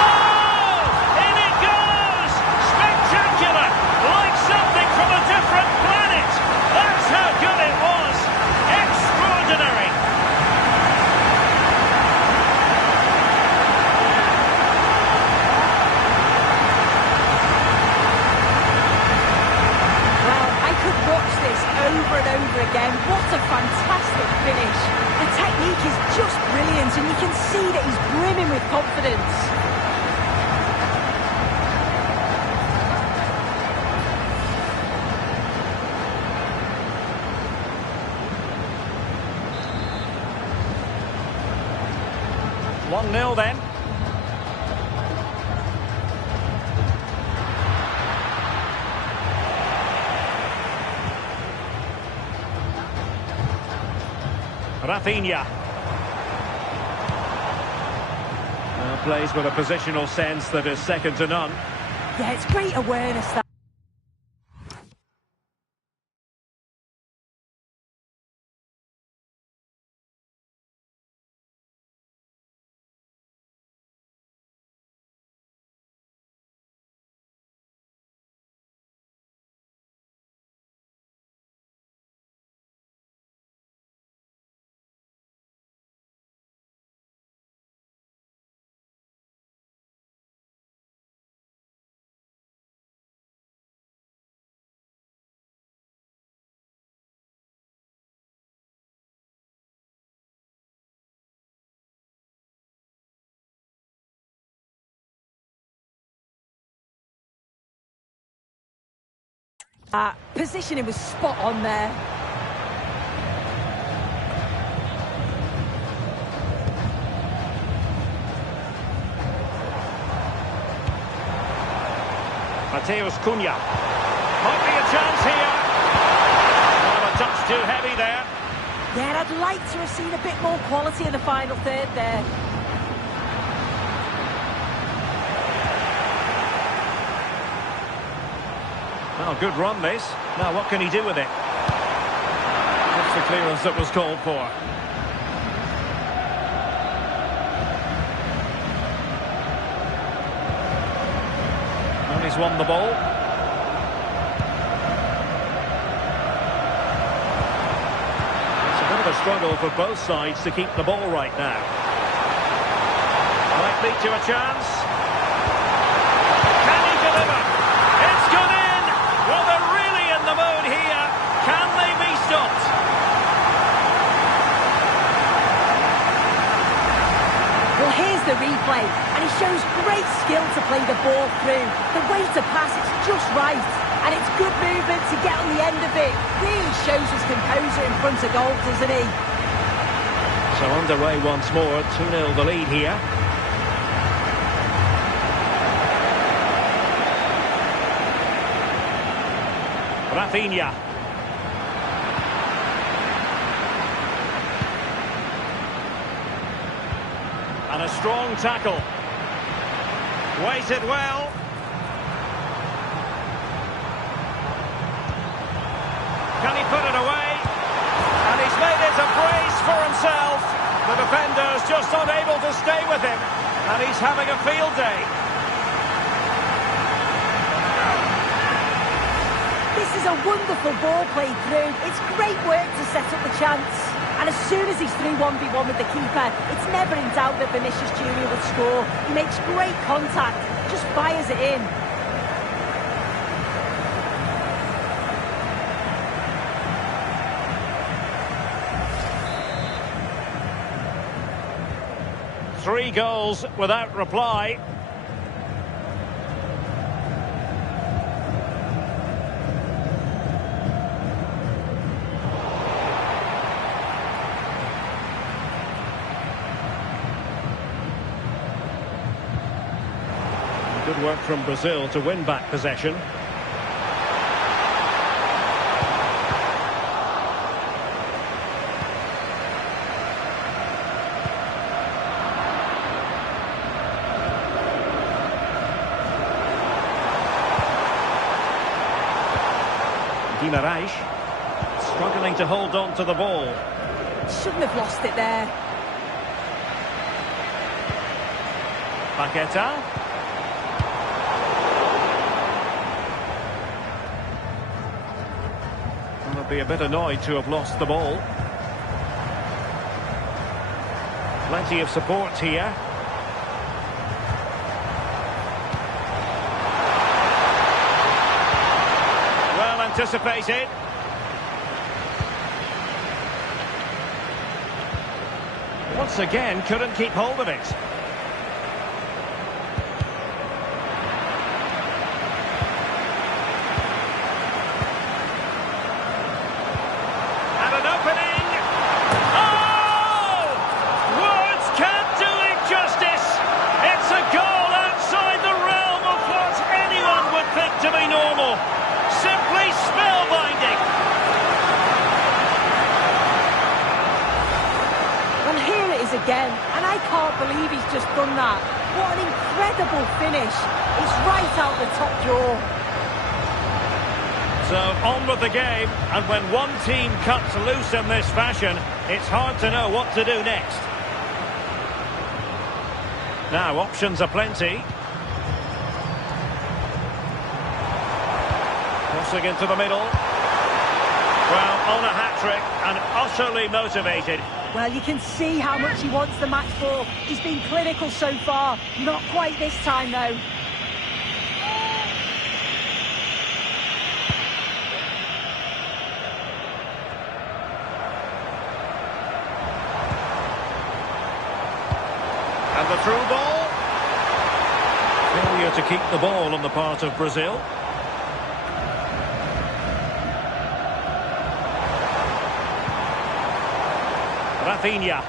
Oh! In it goes! Spectacular! Like something from a different planet. That's how good it was. Extraordinary. Over and over again. What a fantastic finish. The technique is just brilliant and you can see that he's brimming with confidence. One 0 then. Rafinha. Plays with a positional sense that is second to none. Yeah, it's great awareness that. Positioning was spot on there. Mateus Cunha. Might be a chance here. Well, a touch too heavy there. Yeah, I'd like to have seen a bit more quality in the final third there. Well, good run this. Now what can he do with it? That's the clearance that was called for. And he's won the ball. It's a bit of a struggle for both sides to keep the ball right now. Might lead to a chance. Can he deliver? It's gone in! Well, they're really in the mood here. Can they be stopped? Well, Here's the replay, and he shows great skill to play the ball through. The way to pass, it's just right. And it's good movement to get on the end of it. Really shows his composure in front of goal, doesn't he? So underway once more, 2-0 the lead here. Rafinha. And a strong tackle. Weighted well. Can he put it away? And he's made it a brace for himself. The defender's just unable to stay with him. And he's having a field day. This is a wonderful ball played through. It's great work to set up the chance. And as soon as he's through 1v1 with the keeper, it's never in doubt that Vinicius Jr. would score. He makes great contact, just fires it in. Three goals without reply. Good work from Brazil to win back possession. Guimarães struggling to hold on to the ball. Shouldn't have lost it there. Paqueta. They'll be a bit annoyed to have lost the ball. Plenty of support here. Well anticipated. Once again, couldn't keep hold of it. To be normal. Simply spellbinding. And here it is again, and I can't believe he's just done that. What an incredible finish. It's right out the top drawer. So on with the game, and when one team cuts loose in this fashion, it's hard to know what to do next. Now, options are plenty. Crossing into the middle. Well, on a hat-trick and utterly motivated. Well, you can see how much he wants the match ball. He's been clinical so far. Not quite this time, though. And the through ball. Failure to keep the ball on the part of Brazil. Rafinha.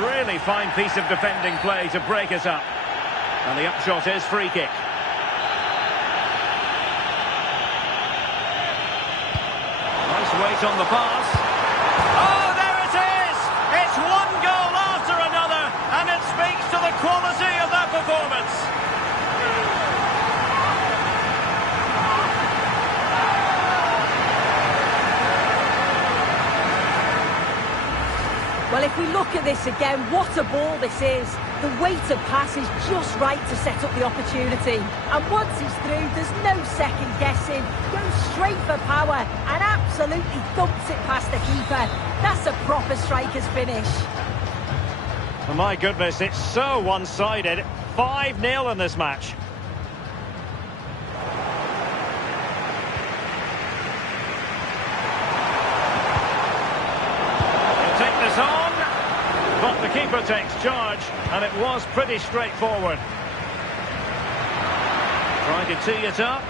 Really fine piece of defending play to break us up. And the upshot is free kick. Nice weight on the pass. Oh, there it is! It's one goal after another, and it speaks to the quality of that performance. Well, if we look at this again, what a ball this is. The weight of pass is just right to set up the opportunity. And once he's through, there's no second guessing. Goes straight for power and absolutely thumps it past the keeper. That's a proper striker's finish. Oh my goodness, it's so one-sided. 5-0 in this match. He'll take this on. But the keeper takes charge, and it was pretty straightforward. Trying to tee it up.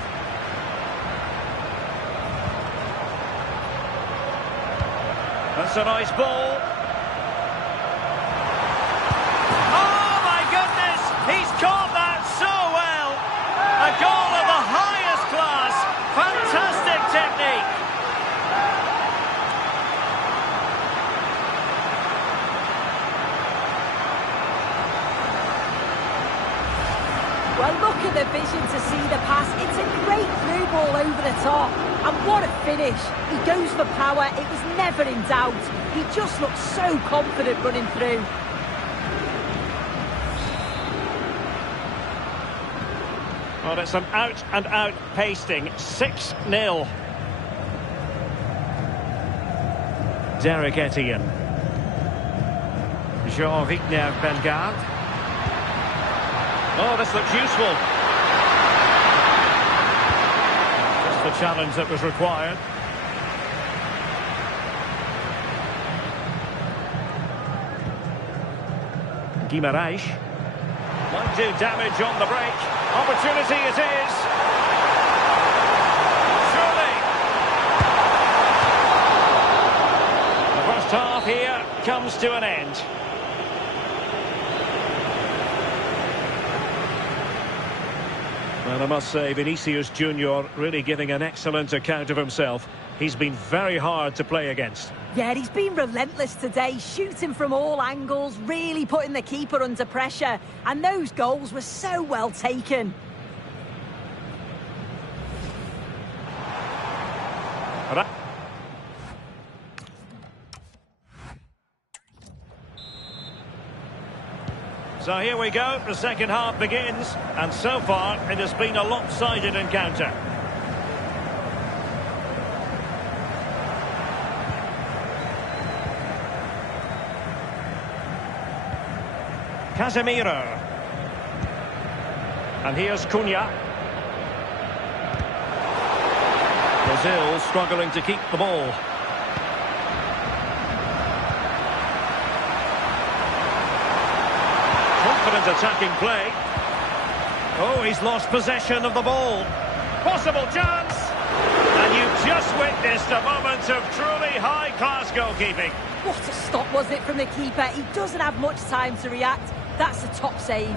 That's a nice ball. Oh, my goodness! He's caught that so well! A goal of the highest class. Fantastic technique. Well, look at the vision to see the pass. It's a great through ball over the top. And what a finish. He goes for power. It was never in doubt. He just looks so confident running through. Well, it's an out-and-out pasting. 6-0. Derek Etienne. Jean-Victor Bellegarde. Oh, this looks useful. Just the challenge that was required. Guimaraes. Might do damage on the break. Opportunity it is. Surely. The first half here comes to an end. Well, I must say, Vinicius Junior really giving an excellent account of himself. He's been very hard to play against. Yeah, he's been relentless today, shooting from all angles, really putting the keeper under pressure. And those goals were so well taken. So here we go, the second half begins, and so far it has been a lopsided encounter. Casemiro. And here's Cunha. Brazil struggling to keep the ball. Confident attacking play. Oh, he's lost possession of the ball. Possible chance. And you've just witnessed a moment of truly high-class goalkeeping. What a stop was it from the keeper. He doesn't have much time to react. That's a top save.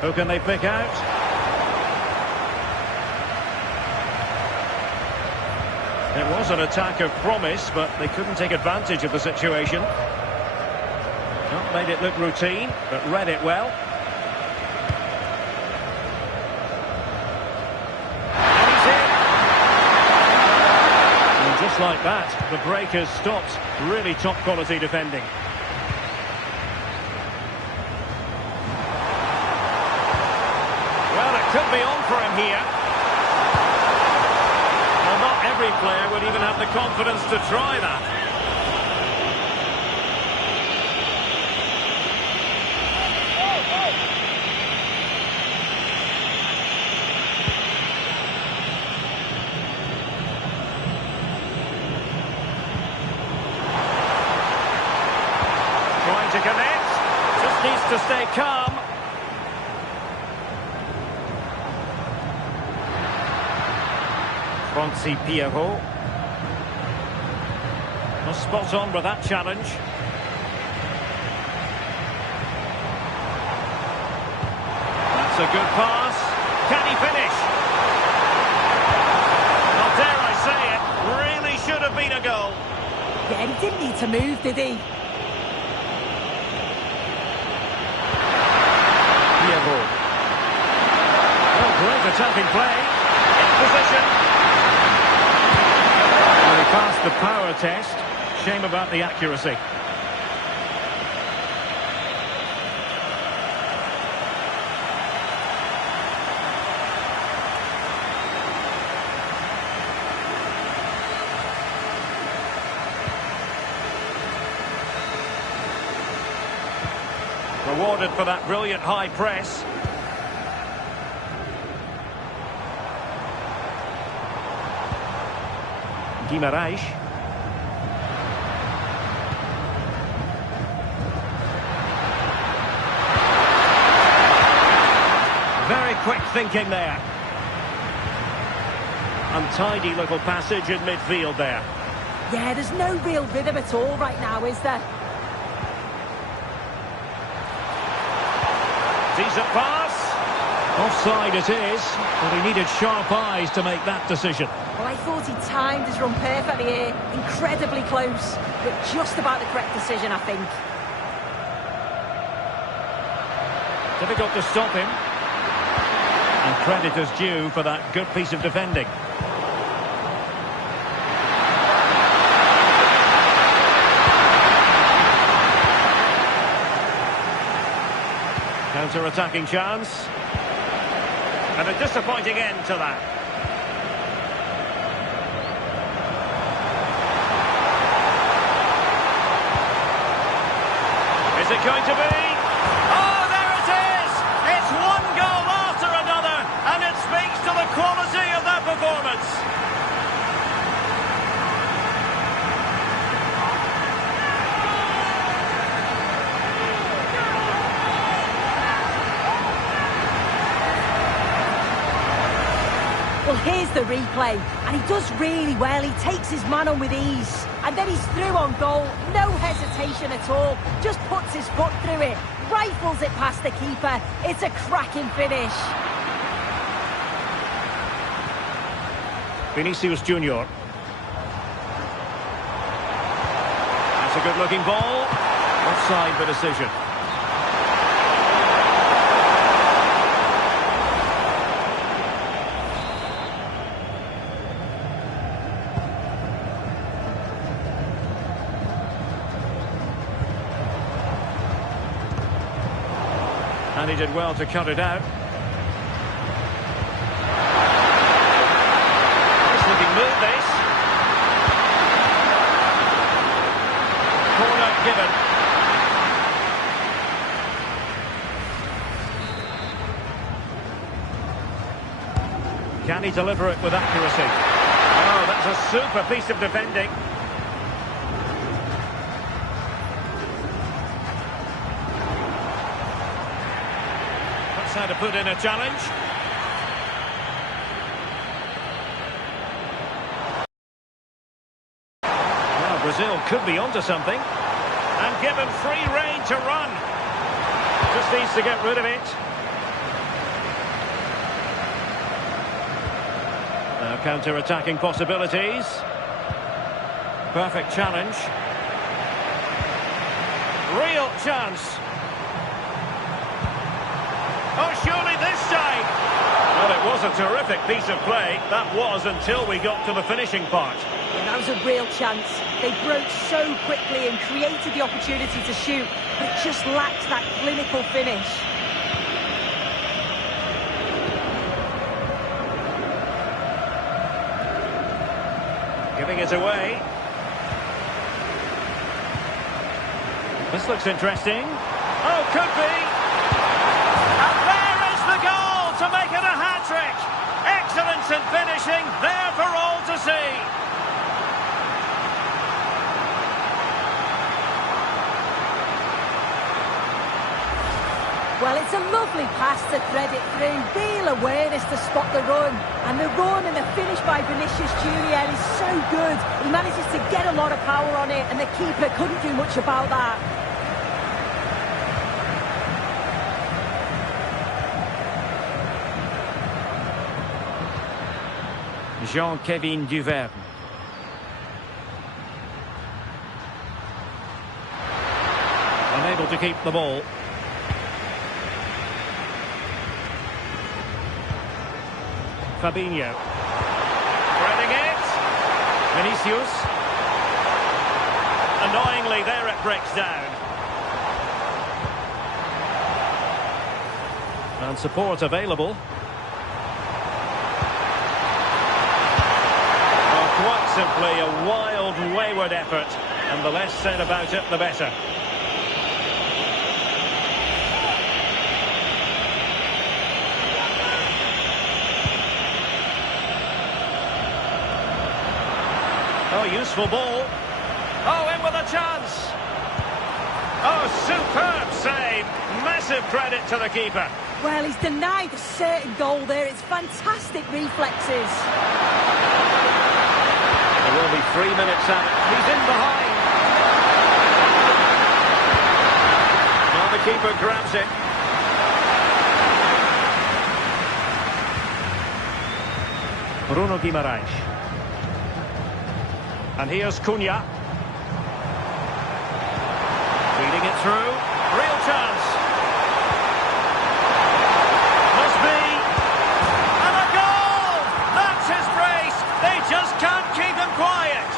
Who can they pick out? It was an attack of promise, but they couldn't take advantage of the situation. Not made it look routine, but read it well. And he's in. And just like that, the break has stopped. Really top quality defending. Well, it could be on for him here. Not every player would even have the confidence to try that. Trying to connect. Just needs to stay calm. Francis Pierrot. Well, spot on with that challenge. That's a good pass. Can he finish? Well, dare I say it, really should have been a goal. Yeah, he didn't need to move, did he? Pierrot. Oh, great attacking play. In position. He passed the power test. Shame about the accuracy. Rewarded for that brilliant high press. Guimaraes. Very quick thinking there. Untidy little passage in midfield there. Yeah, there's no real rhythm at all right now, is there? Decent pass. Offside it is, but he needed sharp eyes to make that decision. Well, I thought he timed his run perfectly here. Incredibly close, but just about the correct decision, I think. Difficult to stop him. And credit is due for that good piece of defending. Counter-attacking chance. And a disappointing end to that. Is it going to be? Oh, there it is! It's one goal after another, and it speaks to the quality of that performance. Well, here's the replay, and he does really well. He takes his man on with ease, and then he's through on goal. No hesitation at all. Just puts his foot through it, rifles it past the keeper. It's a cracking finish. Vinicius Junior. That's a good-looking ball. Offside the decision. And he did well to cut it out. Nice looking move, this. Corner given. Can he deliver it with accuracy? Oh, that's a super piece of defending. How to put in a challenge. Well, Brazil could be onto something. And given free rein to run. Just needs to get rid of it. Now counter-attacking possibilities. Perfect challenge. Real chance. Oh, surely this time! Well, it was a terrific piece of play. That was until we got to the finishing part. Yeah, that was a real chance. They broke so quickly and created the opportunity to shoot, but just lacked that clinical finish. Giving it away. This looks interesting. Oh, could be! To make it a hat-trick. Excellence in finishing, there for all to see. Well, it's a lovely pass to thread it through. Real awareness to spot the run. And the run and the finish by Vinicius Junior is so good. He manages to get a lot of power on it, and the keeper couldn't do much about that. Jean-Kevin Duverne. Unable to keep the ball. Fabinho. Threading it. Vinicius. Annoyingly, there it breaks down. And support available. Quite simply a wild, wayward effort, and the less said about it, the better. Oh, useful ball. Oh, in with a chance. Oh, superb save. Massive credit to the keeper. Well, he's denied a certain goal there. It's fantastic reflexes. There will be 3 minutes at it. He's in behind. Now the keeper grabs it. Bruno Guimaraes. And here's Cunha. Feeding it through. Real chance. Must be. And a goal! That's his brace. They just can't keep him quiet.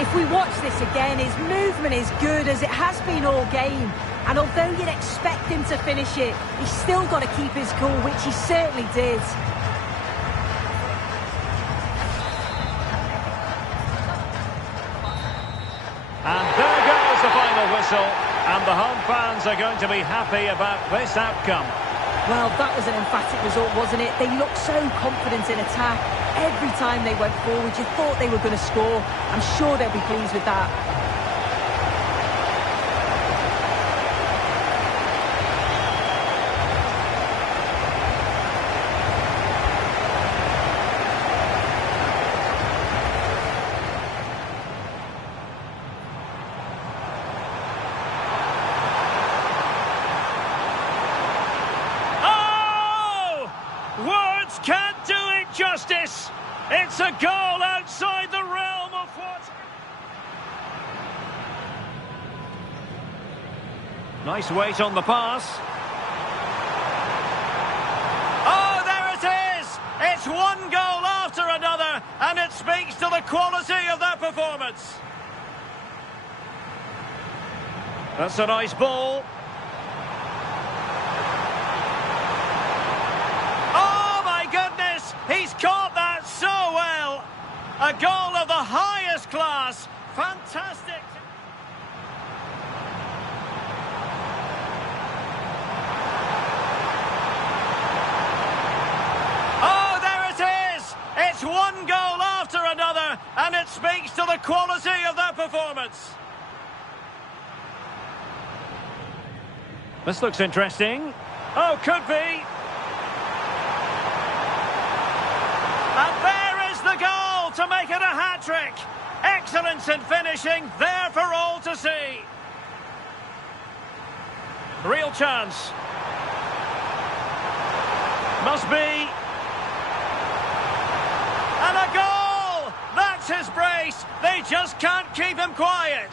If we watch this again, his movement is good as it has been all game. And although you'd expect him to finish it, he's still got to keep his cool, which he certainly did. And there goes the final whistle. And the home fans are going to be happy about this outcome. Well, that was an emphatic result, wasn't it? They looked so confident in attack. Every time they went forward, you thought they were going to score. I'm sure they'll be pleased with that. Words can't do it justice. It's a goal outside the realm of what... Nice weight on the pass. Oh, there it is! It's one goal after another, and it speaks to the quality of that performance. That's a nice ball. He's caught that so well. A goal of the highest class. Fantastic. Oh, there it is. It's one goal after another, and it speaks to the quality of that performance. This looks interesting. Oh, could be. And there is the goal to make it a hat-trick. Excellence in finishing, there for all to see. Real chance. Must be. And a goal! That's his brace. They just can't keep him quiet.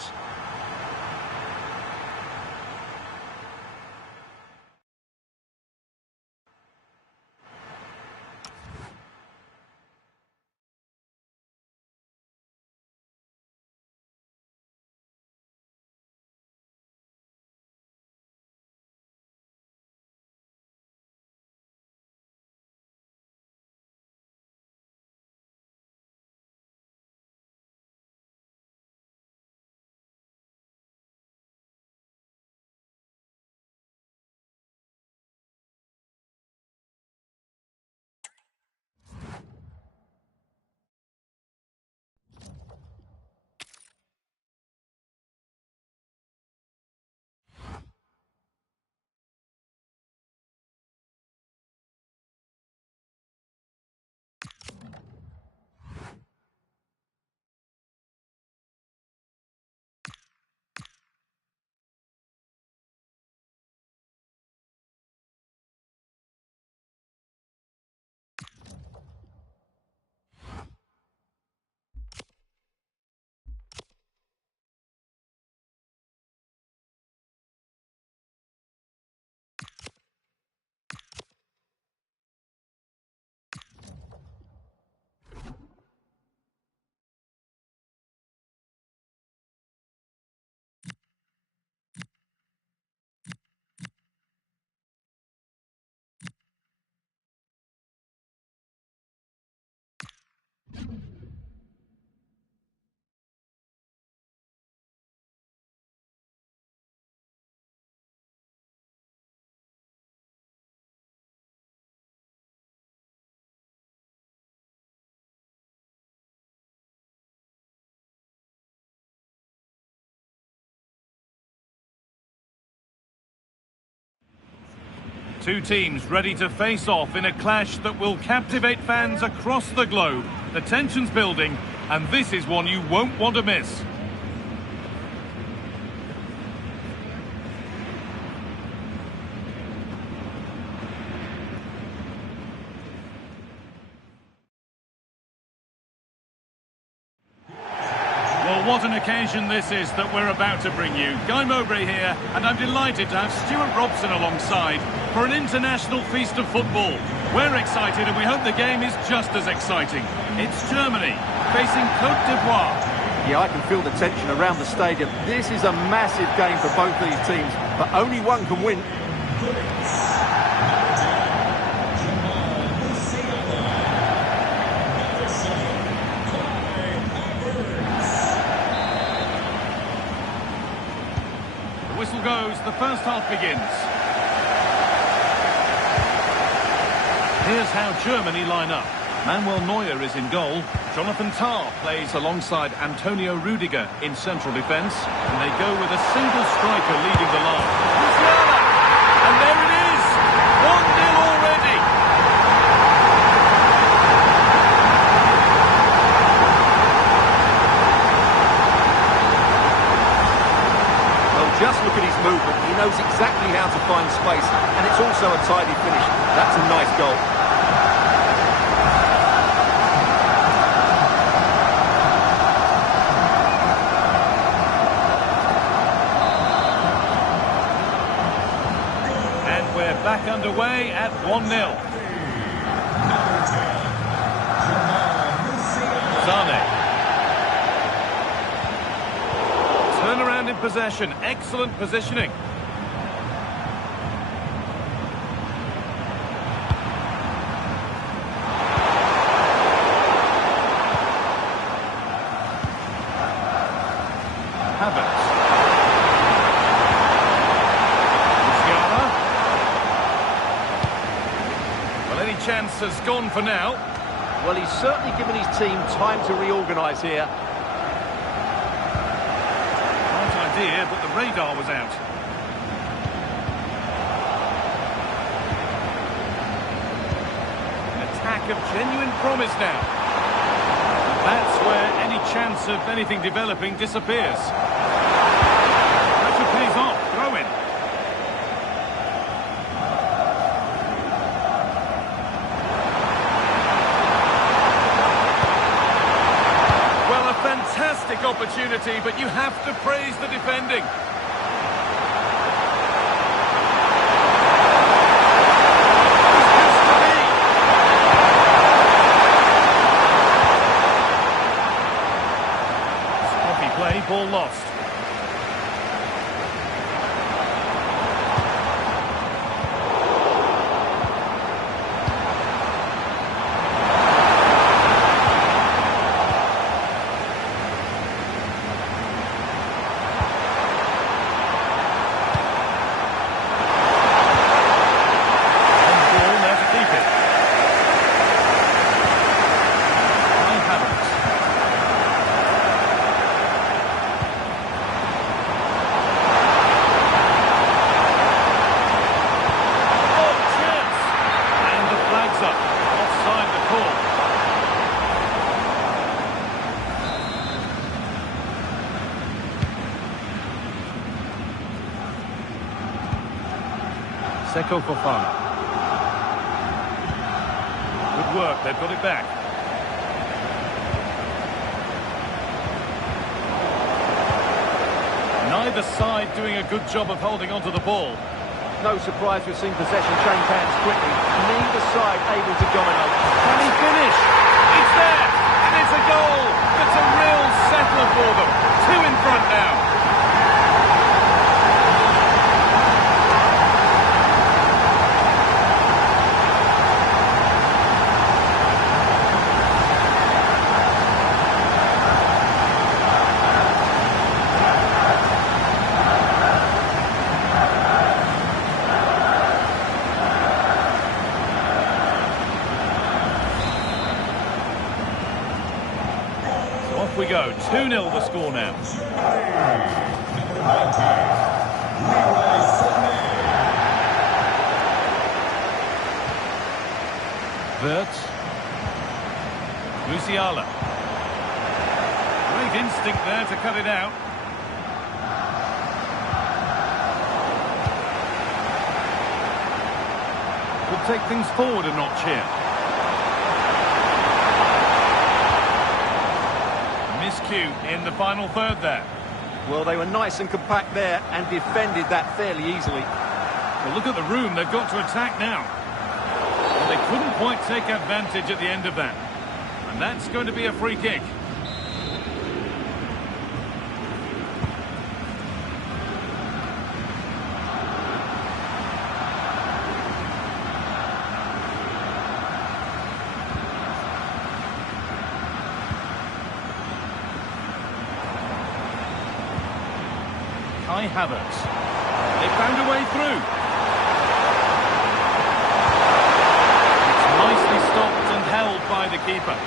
Two teams ready to face off in a clash that will captivate fans across the globe. The tension's building, and this is one you won't want to miss. Well, what an occasion this is that we're about to bring you. Guy Mowbray here, and I'm delighted to have Stuart Robson alongside for an international feast of football. We're excited, and we hope the game is just as exciting. It's Germany facing Côte d'Ivoire. Yeah, I can feel the tension around the stadium. This is a massive game for both these teams, but only one can win. Whistle goes, the first half begins. Here's how Germany line up. Manuel Neuer is in goal. Jonathan Tah plays alongside Antonio Rudiger in central defence. And they go with a single striker leading the line. Musiala! And there it is! 1-0 already! Just look at his movement. He knows exactly how to find space, and it's also a tidy finish. That's a nice goal. And we're back underway at 1-0. Sane. Turnaround in possession, excellent positioning. Havertz. Musiala. Well, any chance has gone for now. Well, he's certainly given his team time to reorganise here. But the radar was out. An attack of genuine promise now. And that's where any chance of anything developing disappears. Pressure pays off, throw in. Well, a fantastic opportunity, but you have to praise the defending. Sloppy play, ball lost. Seko Fofana. Good work, they've got it back. Neither side doing a good job of holding onto the ball. No surprise we've seen possession change hands quickly. Neither side able to dominate. Can he finish? It's there! And it's a goal! That's a real settler for them. Two in front now. We go, 2-0 the score now. Musiala. Great instinct there to cut it out. Could take things forward a notch here. Miscue in the final third there. Well, they were nice and compact there and defended that fairly easily. Well, look at the room they've got to attack now. Well, they couldn't quite take advantage at the end of that. And that's going to be a free kick. Kai Havertz. They found a way through. It's nicely stopped and held by the keeper.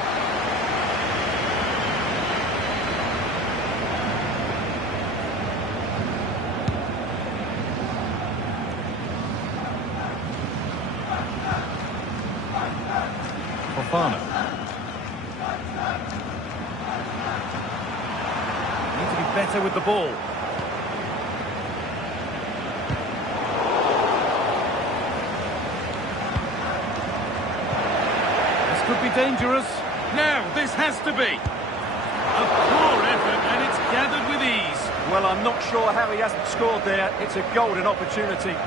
Fofana. Need to be better with the ball. Could be dangerous. Now, this has to be. A poor effort, and it's gathered with ease. Well, I'm not sure how he hasn't scored there. It's a golden opportunity.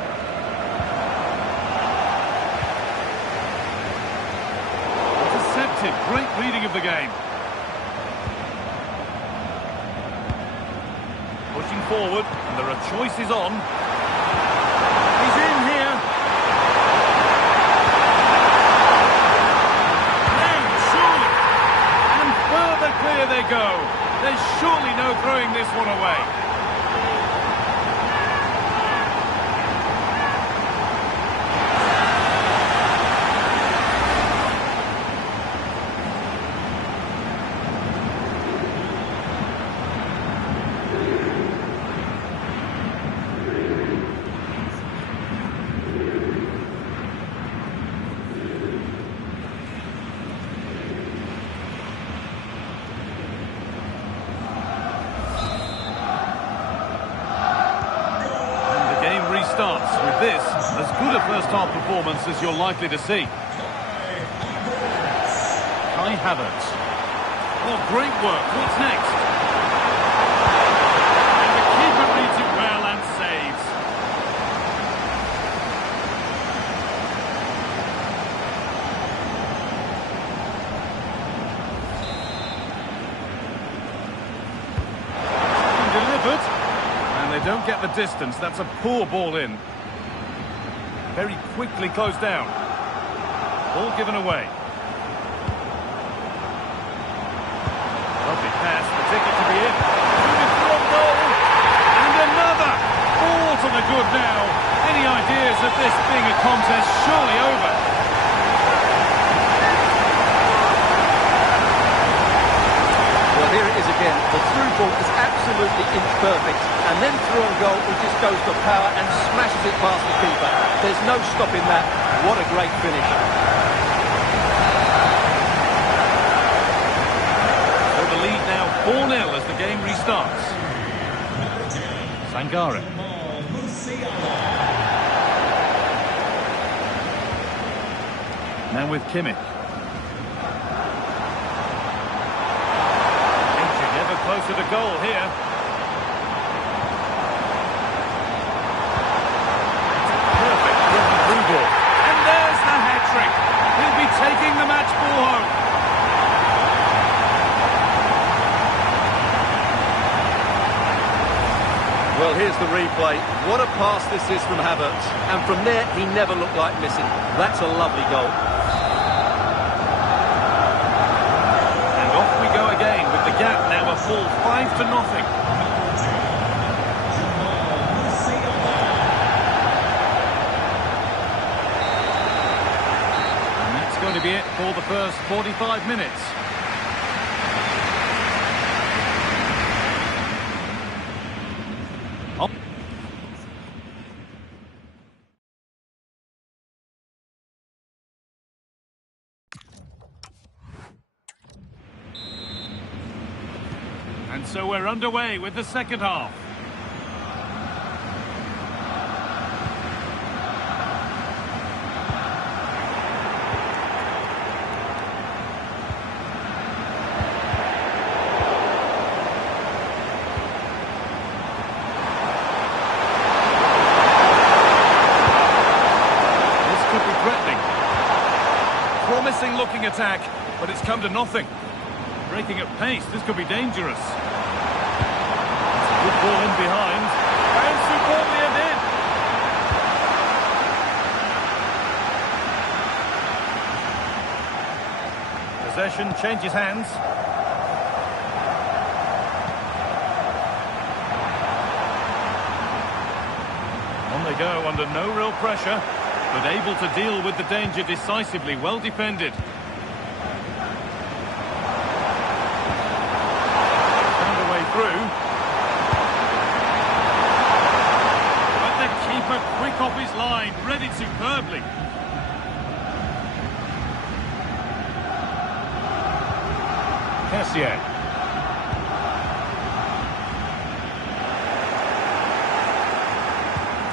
Intercepted. Great reading of the game. Pushing forward, and there are choices on. He's in here. Clear they go. There's surely no throwing this one away. Starts with this, as good a first-half performance as you're likely to see. Kai Havertz. Oh, great work. What's next? And the keeper reads it well and saves. And delivered. They don't get the distance. That's a poor ball in. Very quickly closed down. Ball given away. Lovely pass. The ticket to be in. Moving through on goal. And another. All to the good now. Any ideas of this being a contest surely over? Well, here it is again. The through ball is absolutely inch perfect. And then through on goal, he just goes for power and smashes it past the keeper. There's no stopping that. What a great finish. So the lead now 4-0 as the game restarts. Sangare. Now with Kimmich. Closer to goal here. Perfect driven through ball. And there's the hat-trick. He'll be taking the match ball home. Well, here's the replay. What a pass this is from Havertz. And from there, he never looked like missing. That's a lovely goal. Again with the gap now a full 5-0. And that's going to be it for the first 45 minutes. So we're underway with the second half. Promising looking attack, but it's come to nothing. Breaking at pace, this could be dangerous. Good ball in behind, and superbly and in. Possession changes hands. On they go under no real pressure, but able to deal with the danger decisively. Well defended. Found a way through. But the keeper quick off his line, read it superbly. Cassier.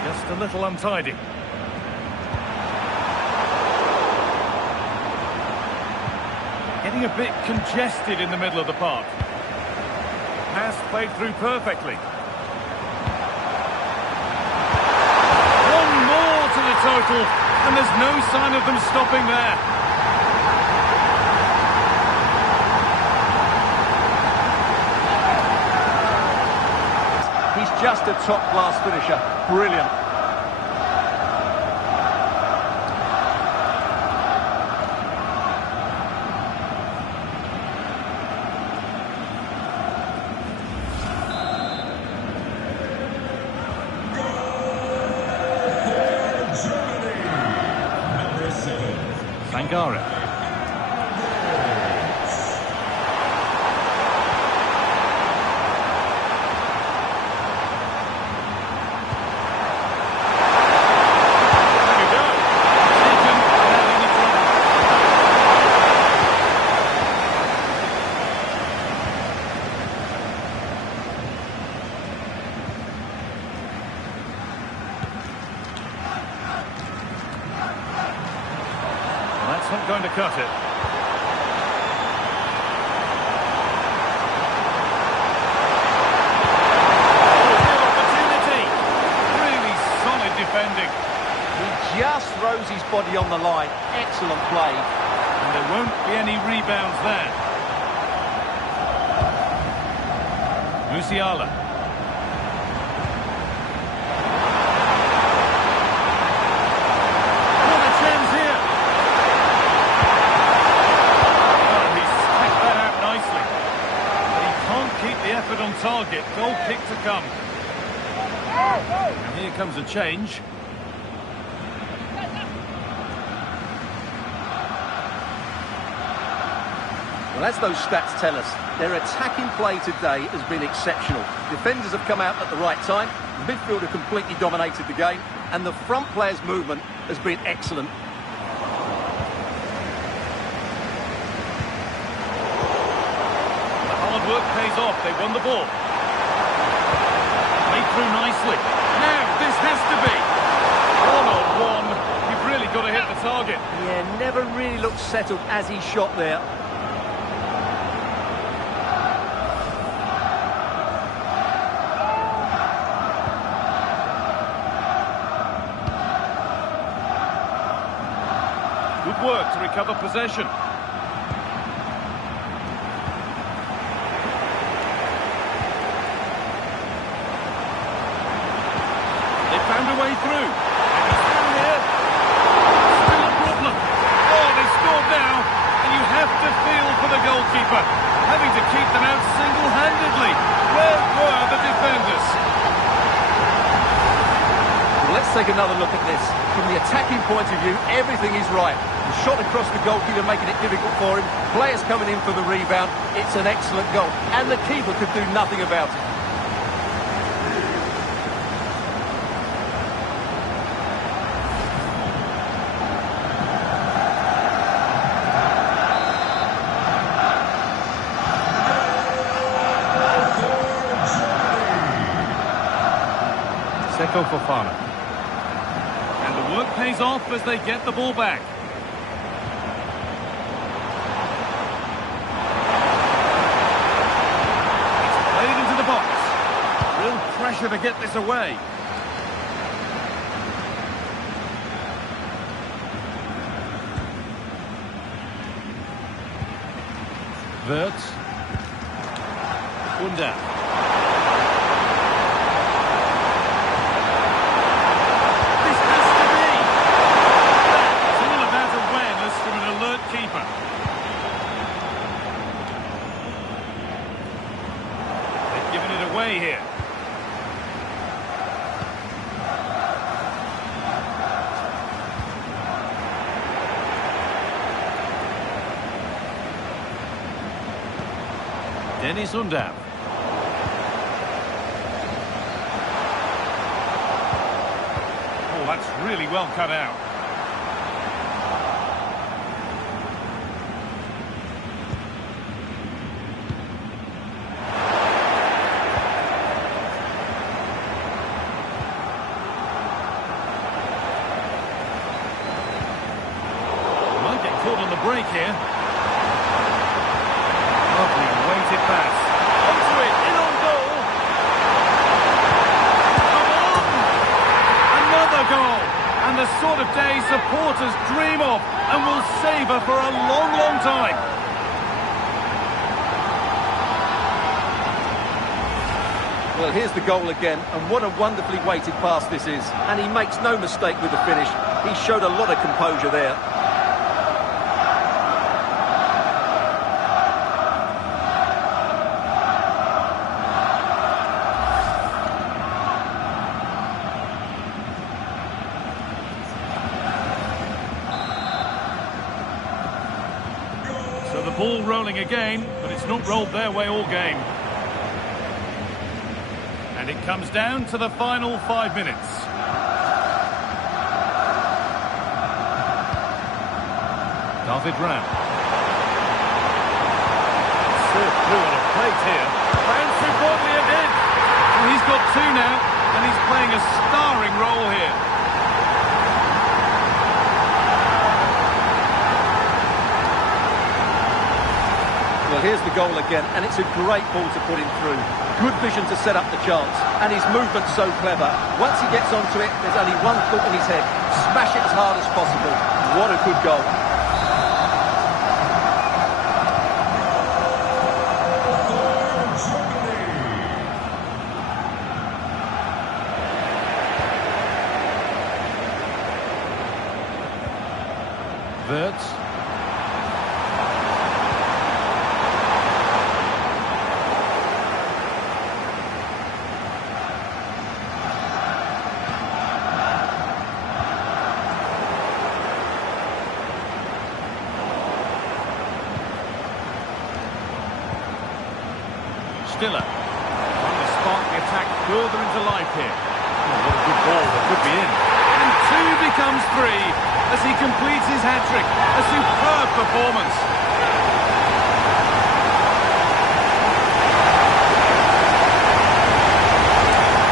Just a little untidy. Getting a bit congested in the middle of the park. Pass played through perfectly. One more to the total, and there's no sign of them stopping there. He's just a top-class finisher. Brilliant. Sangare. Not going to cut it. Real opportunity. Really solid defending. He just throws his body on the line. Excellent play. And there won't be any rebounds there. Musiala. On target, goal kick to come. And here comes a change. Well, as those stats tell us, their attacking play today has been exceptional. Defenders have come out at the right time, the midfielder completely dominated the game, and the front player's movement has been excellent. Work pays off, they won the ball. Played through nicely. Now, this has to be. 1-on-1. You've really got to hit the target. Yeah, never really looked settled as he shot there. Good work to recover possession. Found a way through. And he's through here. Still a problem. Oh, they scored now. And you have to feel for the goalkeeper. Having to keep them out single-handedly. Where were the defenders? Well, let's take another look at this. From the attacking point of view, everything is right. The shot across the goalkeeper making it difficult for him. Players coming in for the rebound. It's an excellent goal. And the keeper could do nothing about it. Seko Fofana. And the work pays off as they get the ball back. It's played into the box. Real pressure to get this away. Wirtz. Under. This has to be. It's all about awareness from an alert keeper. They've given it away here. Dennis Undav. Oh, that's really well cut out. Might get caught on the break here. Lovely weighted pass. Onto it, in on goal. Come on! Another goal. And the sort of day supporters dream of and will savour for a long, long time. Well, here's the goal again, and what a wonderfully weighted pass this is. And he makes no mistake with the finish. He showed a lot of composure there. So the ball rolling again, but it's not rolled their way all game. And it comes down to the final 5 minutes. David Ram. Served through on a plate here. Bouncing broadly again. Well, he's got two now, and he's playing a starring role here. Well, here's the goal again, and it's a great ball to put him through. Good vision to set up the chance, and his movement's so clever. Once he gets onto it, there's only one thought in his head. Smash it as hard as possible. What a good goal. Wirtz. Stiller. Trying to spark the attack further into life here. Oh, what a good ball that could be in. And two becomes three as he completes his hat-trick. A superb performance.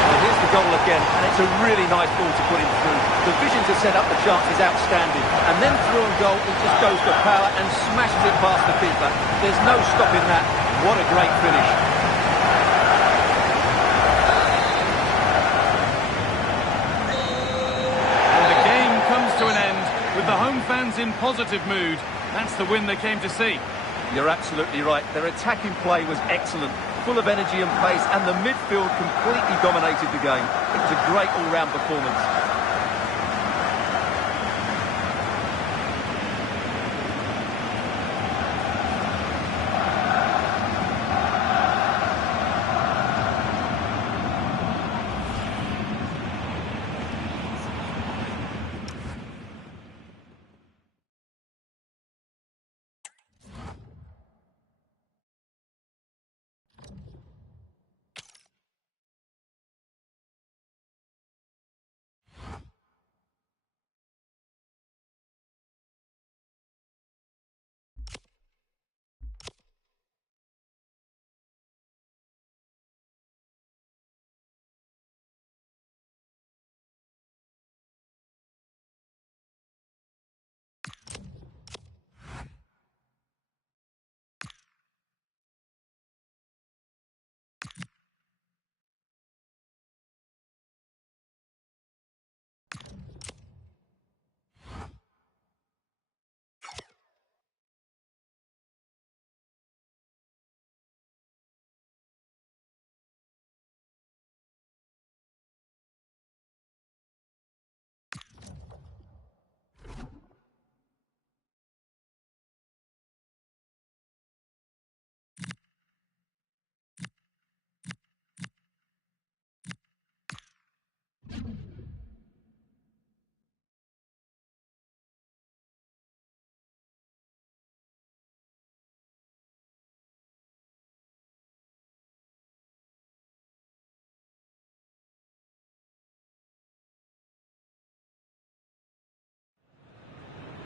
Well, here's the goal again, and it's a really nice ball to put him through. The vision to set up the chance is outstanding. And then through on goal, he just goes for power and smashes it past the keeper. There's no stopping that. What a great finish. To an end with the home fans in positive mood. That's the win they came to see. You're absolutely right. Their attacking play was excellent, full of energy and pace, and the midfield completely dominated the game. It was a great all-round performance.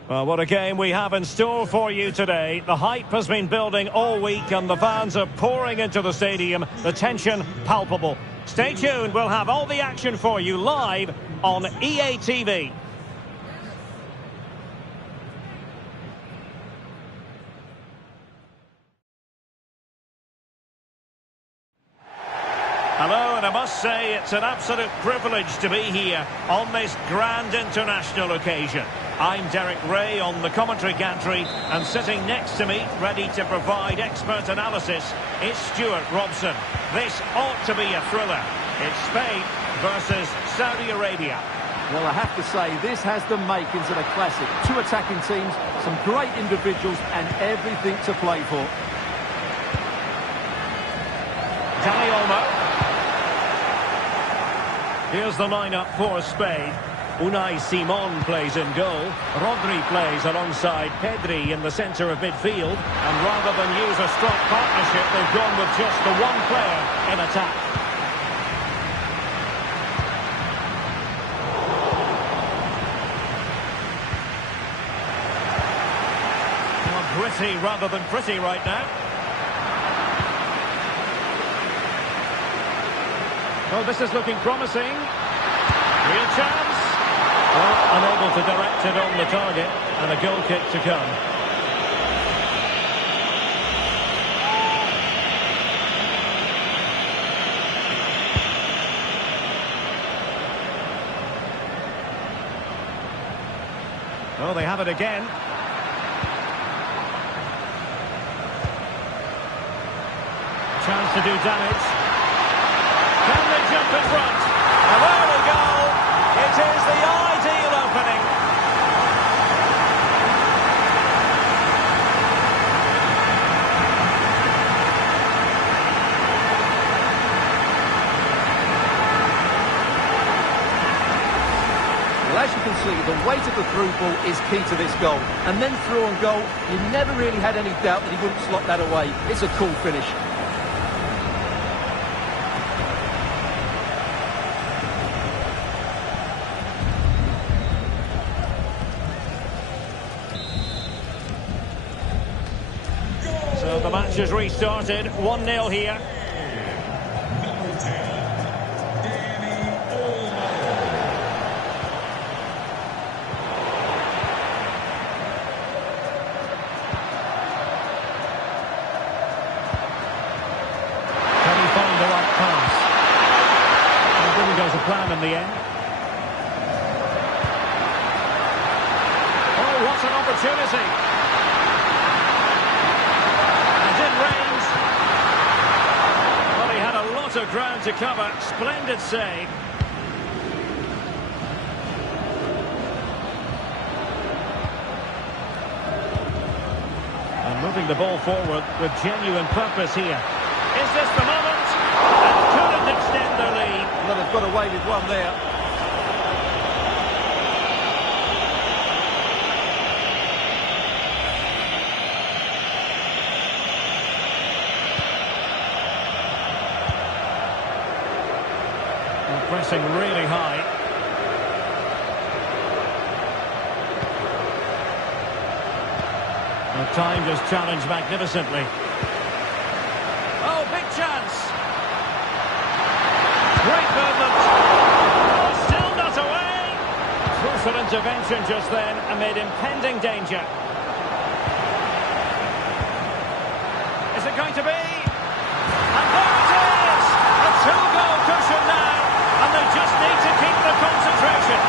Well, what a game we have in store for you today. The hype has been building all week and the fans are pouring into the stadium. The tension palpable. Stay tuned, we'll have all the action for you live on EA TV. Hello, and I must say it's an absolute privilege to be here on this grand international occasion. I'm Derek Ray on the commentary gantry, and sitting next to me, ready to provide expert analysis, is Stuart Robson. This ought to be a thriller. It's Spain versus Saudi Arabia. Well, I have to say, this has the makings of a classic. Two attacking teams, some great individuals, and everything to play for. Dani Olmo. Here's the lineup for Spain. Unai Simon plays in goal. Rodri plays alongside Pedri in the centre of midfield. And rather than use a strong partnership, they've gone with just the one player in attack. Well, gritty rather than pretty right now. Oh, this is looking promising. Real chance. Well, unable to direct it on the target, and a goal kick to come. Oh, they have it again. Chance to do damage. Can they jump in front? And there we go. It is the ideal opening. Well, as you can see, the weight of the through ball is key to this goal. And then through on goal, you never really had any doubt that he wouldn't slot that away. It's a cool finish. So the match has restarted, 1-0 here. Number 10, Dani Olmo. Can he find the right pass? It didn't go to plan in the end. Oh, what an opportunity! Range. Well, he had a lot of ground to cover. Splendid save. And moving the ball forward with genuine purpose here. Is this the moment? And couldn't extend their lead. Well, they've got away with one there. Pressing really high. Well, timed his challenge magnificently. Oh, big chance. Great movement. Oh, still not away. Crucial intervention just then amid impending danger. Is it going to be? And there it is! A two-goal cushion now. And they just need to keep the concentration.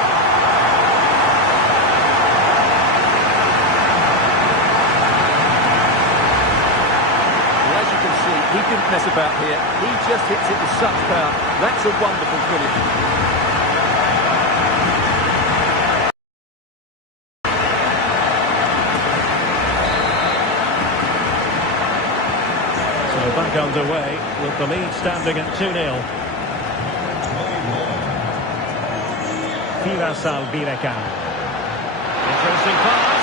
Well, as you can see, he didn't mess about here. He just hits it with such power. That's a wonderful finish. So back underway with the lead standing at 2-0. Firasal Birekan. Interesting pass.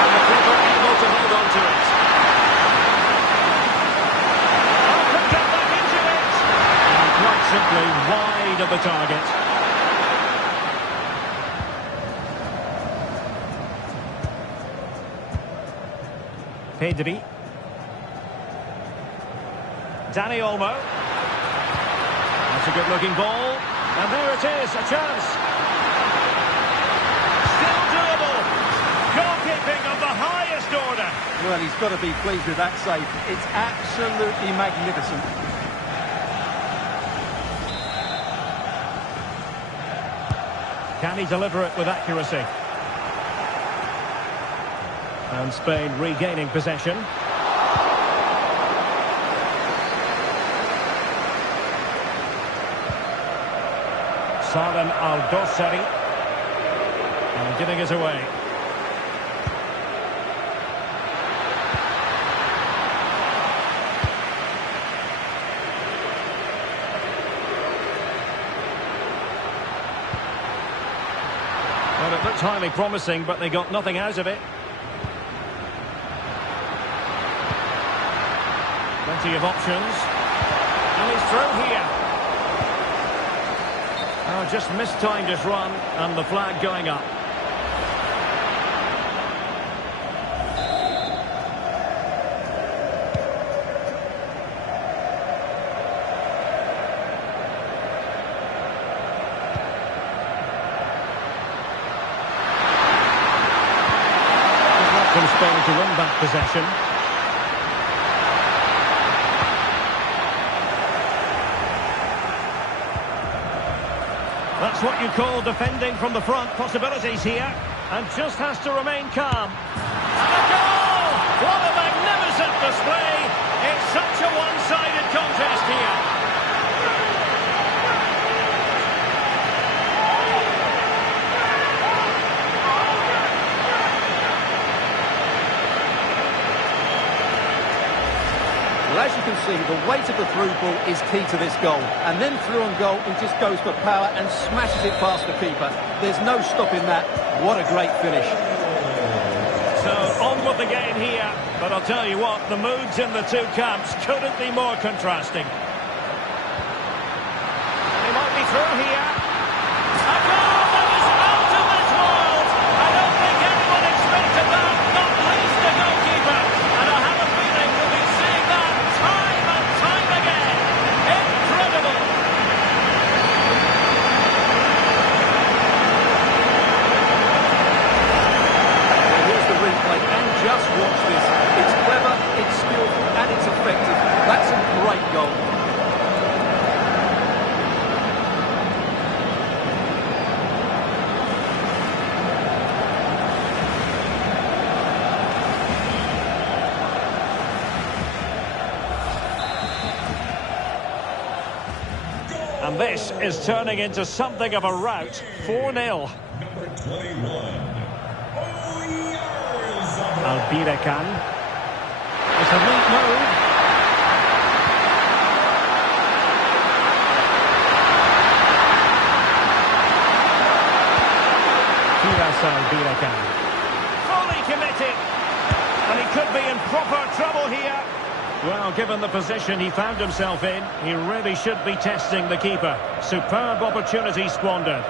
And the keeper able to hold on to it. Oh, could get back into it. And quite simply wide of the target. Pedri. Dani Olmo. That's a good-looking ball. And there it is, a chance. Still doable. Goalkeeping of the highest order. Well, he's got to be pleased with that save. It's absolutely magnificent. Can he deliver it with accuracy? And Spain regaining possession. Salem Al-Dossari. And giving it away. Well, it looked highly promising, but they got nothing out of it. Plenty of options. And he's through here. Oh, just mistimed his run, and the flag going up. From Spain to win back possession. That's what you call defending from the front. Possibilities here. And just has to remain calm. And a goal! What a magnificent display! It's such a one-sided contest here. Well, as you can see, the weight of the through ball is key to this goal. And then through on goal, he just goes for power and smashes it past the keeper. There's no stopping that. What a great finish. So, on with the game here. But I'll tell you what, the moods in the two camps couldn't be more contrasting. And he might be through here. A goal that is out of this world! I don't think anyone expected that, not least the goalkeeper. And I have a feeling we'll be seeing that time and time again. Incredible! Well, here's the replay, and just watch this. It's clever, it's skillful, and it's effective. That's a great goal. And this is turning into something of a rout. 4-0. Number 21. Albirekan. It's a neat move. Albirekan. Fully committed. And he could be in proper trouble here. Well, given the position he found himself in, he really should be testing the keeper. Superb opportunity squandered.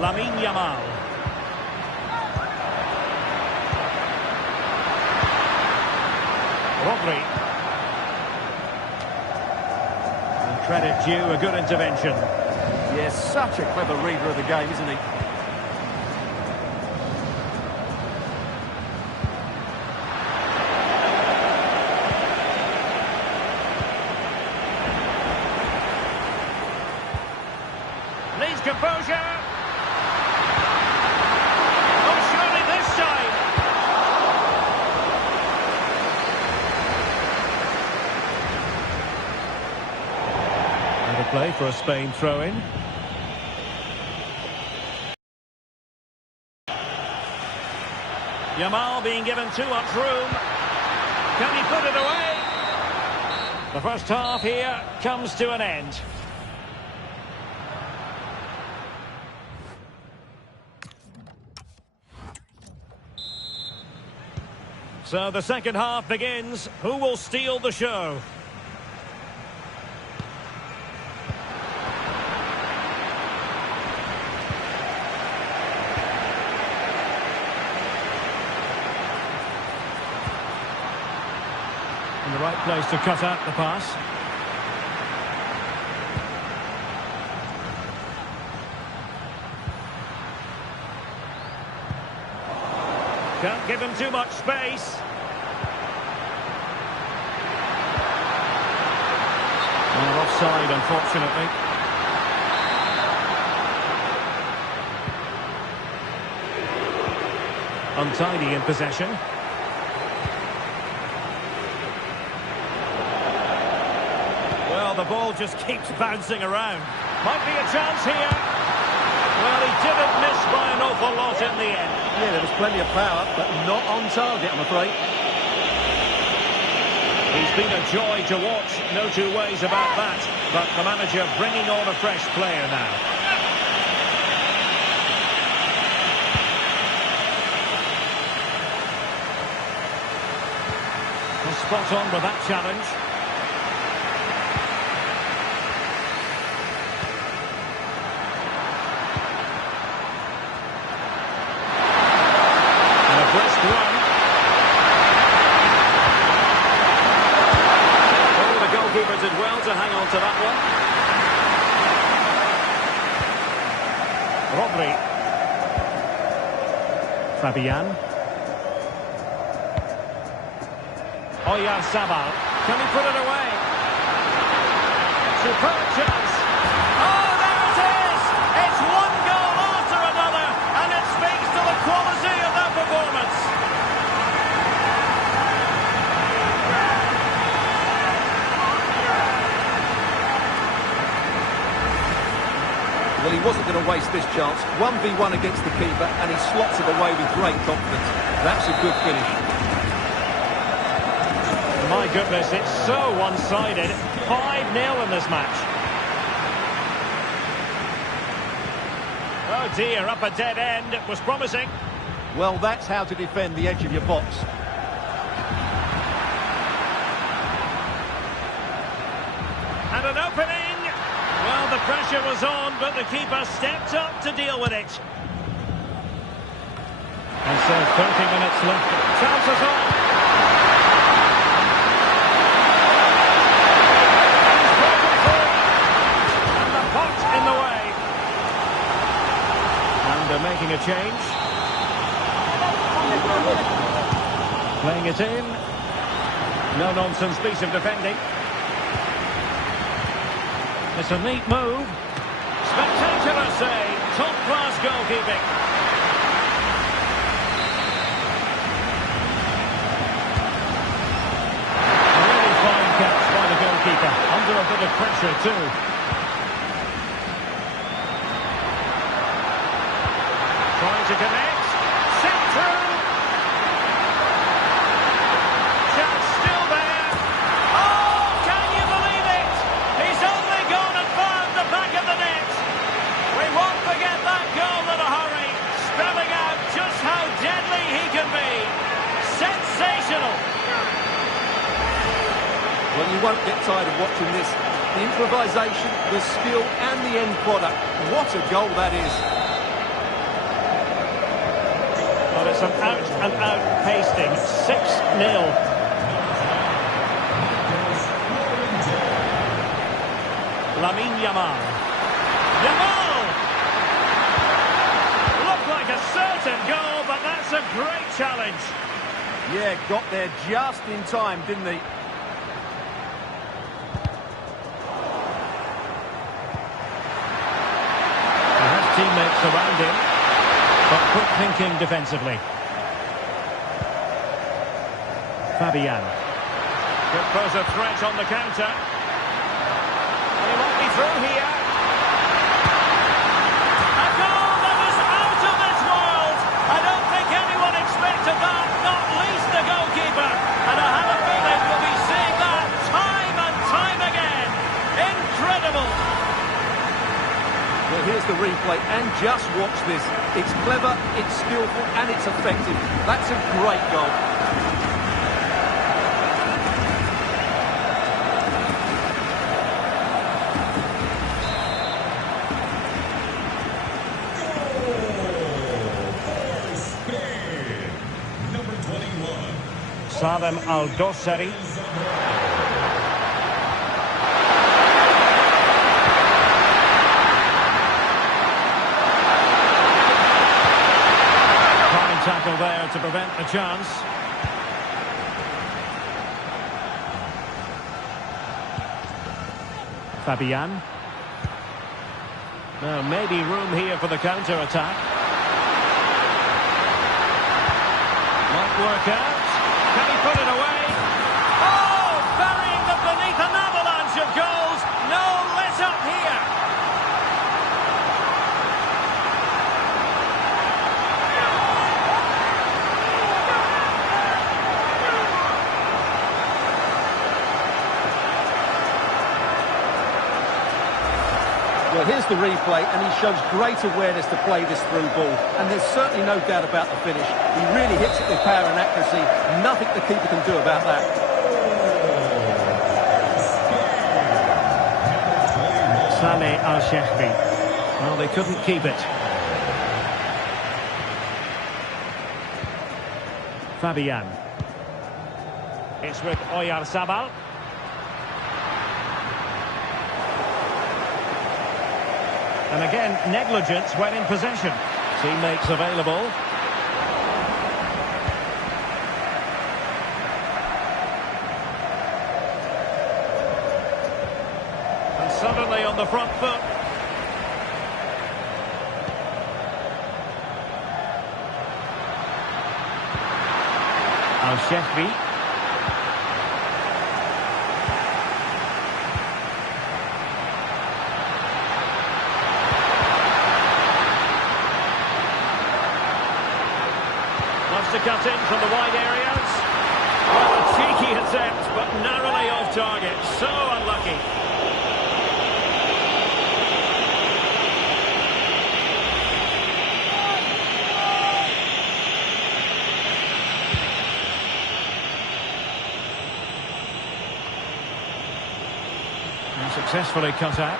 Lamine Yamal. Rodri. And credit due, a good intervention. Yes, such a clever reader of the game, isn't he? Needs composure. Oh, surely this time. And a play for a Spain throw-in. Yamal being given too much room. Can he put it away? The first half here comes to an end. So the second half begins. Who will steal the show? In the right place to cut out the pass. Can't give him too much space. And offside, unfortunately. Untidy in possession. Well, the ball just keeps bouncing around. Might be a chance here. Well, he didn't miss by an awful lot in the end. Yeah, there was plenty of power, but not on target, I'm afraid. He's been a joy to watch, no two ways about that. But the manager bringing on a fresh player now. Well, spot on with that challenge. Brisk run. Oh, the goalkeeper did well to hang on to that one. Rodri. Fabian. Oyarzabal. Can he put it away? Superb chance. Oh, there it is! It's one goal after another, and it speaks to the quality of that performance. Well, he wasn't going to waste this chance. 1v1 against the keeper, and he slots it away with great confidence. That's a good finish. My goodness, it's so one-sided. 5-0 in this match. Oh dear, up a dead end. It was promising. Well, that's how to defend the edge of your box. And an opening. Well, the pressure was on, but the keeper stepped up to deal with it. And so 30 minutes left. Chances on. He's broken free. And the pot in the way. And they're making a change. Playing it in. No-nonsense piece of defending. It's a neat move. Spectacular save. Top-class goalkeeping. A really fine catch by the goalkeeper. Under a bit of pressure too. Trying to connect. Sent through. Chance still there. Oh, can you believe it? He's only gone and found the back of the net. We won't forget that goal in a hurry, spelling out just how deadly he can be. Sensational. Well, you won't get tired of watching this. The improvisation, the skill, and the end product. What a goal that is. Well, it's an out-and-out pasting. 6-0. Lamine Yamal. Yamal! Looked like a certain goal, but that's a great challenge. Yeah, got there just in time, didn't he? He has teammates around him, but quick thinking defensively. Fabian. Could pose a threat on the counter. He might be through here. A goal that is out of this world. I don't think anyone expected expected that, not least the goalkeeper. And I have a feeling we'll be seeing that time and time again. Incredible. Well, here's the replay, and just watch this. It's clever, it's skillful, and it's effective. That's a great goal. Salem Al-Dossari. Fine tackle there to prevent the chance. Fabian. Now maybe room here for the counter-attack. Might work out. Can he put it away? Oh, burying them beneath an avalanche of goals. No let up here. Well, here's the replay, and he shows great awareness to play this through ball. And there's certainly no doubt about the finish. He really hits it with power and accuracy. Nothing the keeper can do about that. Saleh Al-Shehri. Well, they couldn't keep it. Fabian. It's with Oyarzabal. And again, negligence when in possession. Teammates available. And suddenly on the front foot. Al-Shehri. To cut in from the wide areas. Well, a cheeky attempt, but narrowly off target. So unlucky. And successfully cut out.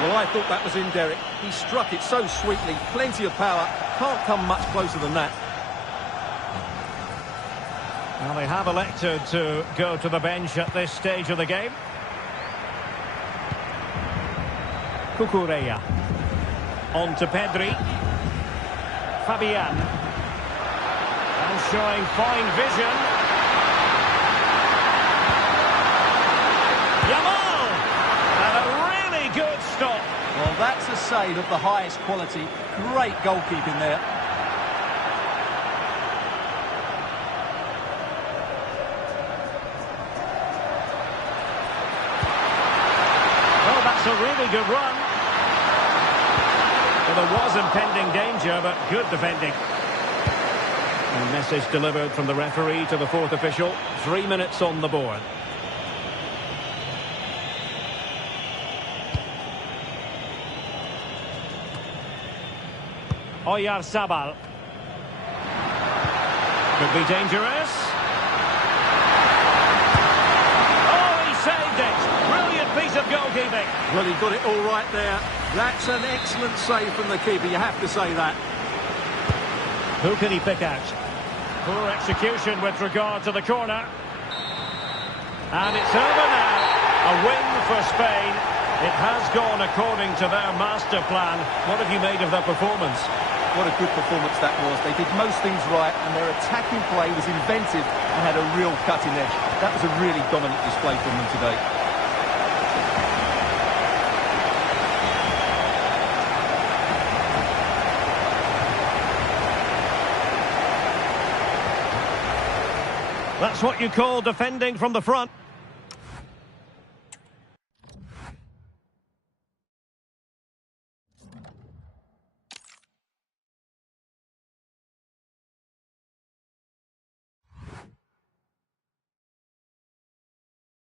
Well, I thought that was in, Derek. He struck it so sweetly, plenty of power. Can't come much closer than that. Well, they have elected to go to the bench at this stage of the game. Cucurella. On to Pedri. Fabian. And showing fine vision. Yamal! And a really good stop. Well, that's a save of the highest quality. Great goalkeeping there. Well, that's a really good run. Well, there was impending danger, but good defending. A message delivered from the referee to the fourth official. 3 minutes on the board. Oyarzabal. Could be dangerous. Oh, he saved it. Brilliant piece of goalkeeping. Well, he got it all right there. That's an excellent save from the keeper, you have to say that. Who can he pick out? Poor execution with regard to the corner. And it's over now. A win for Spain. It has gone according to their master plan. What have you made of that performance? What a good performance that was. They did most things right, and their attacking play was inventive and had a real cutting edge. That was a really dominant display from them today. That's what you call defending from the front.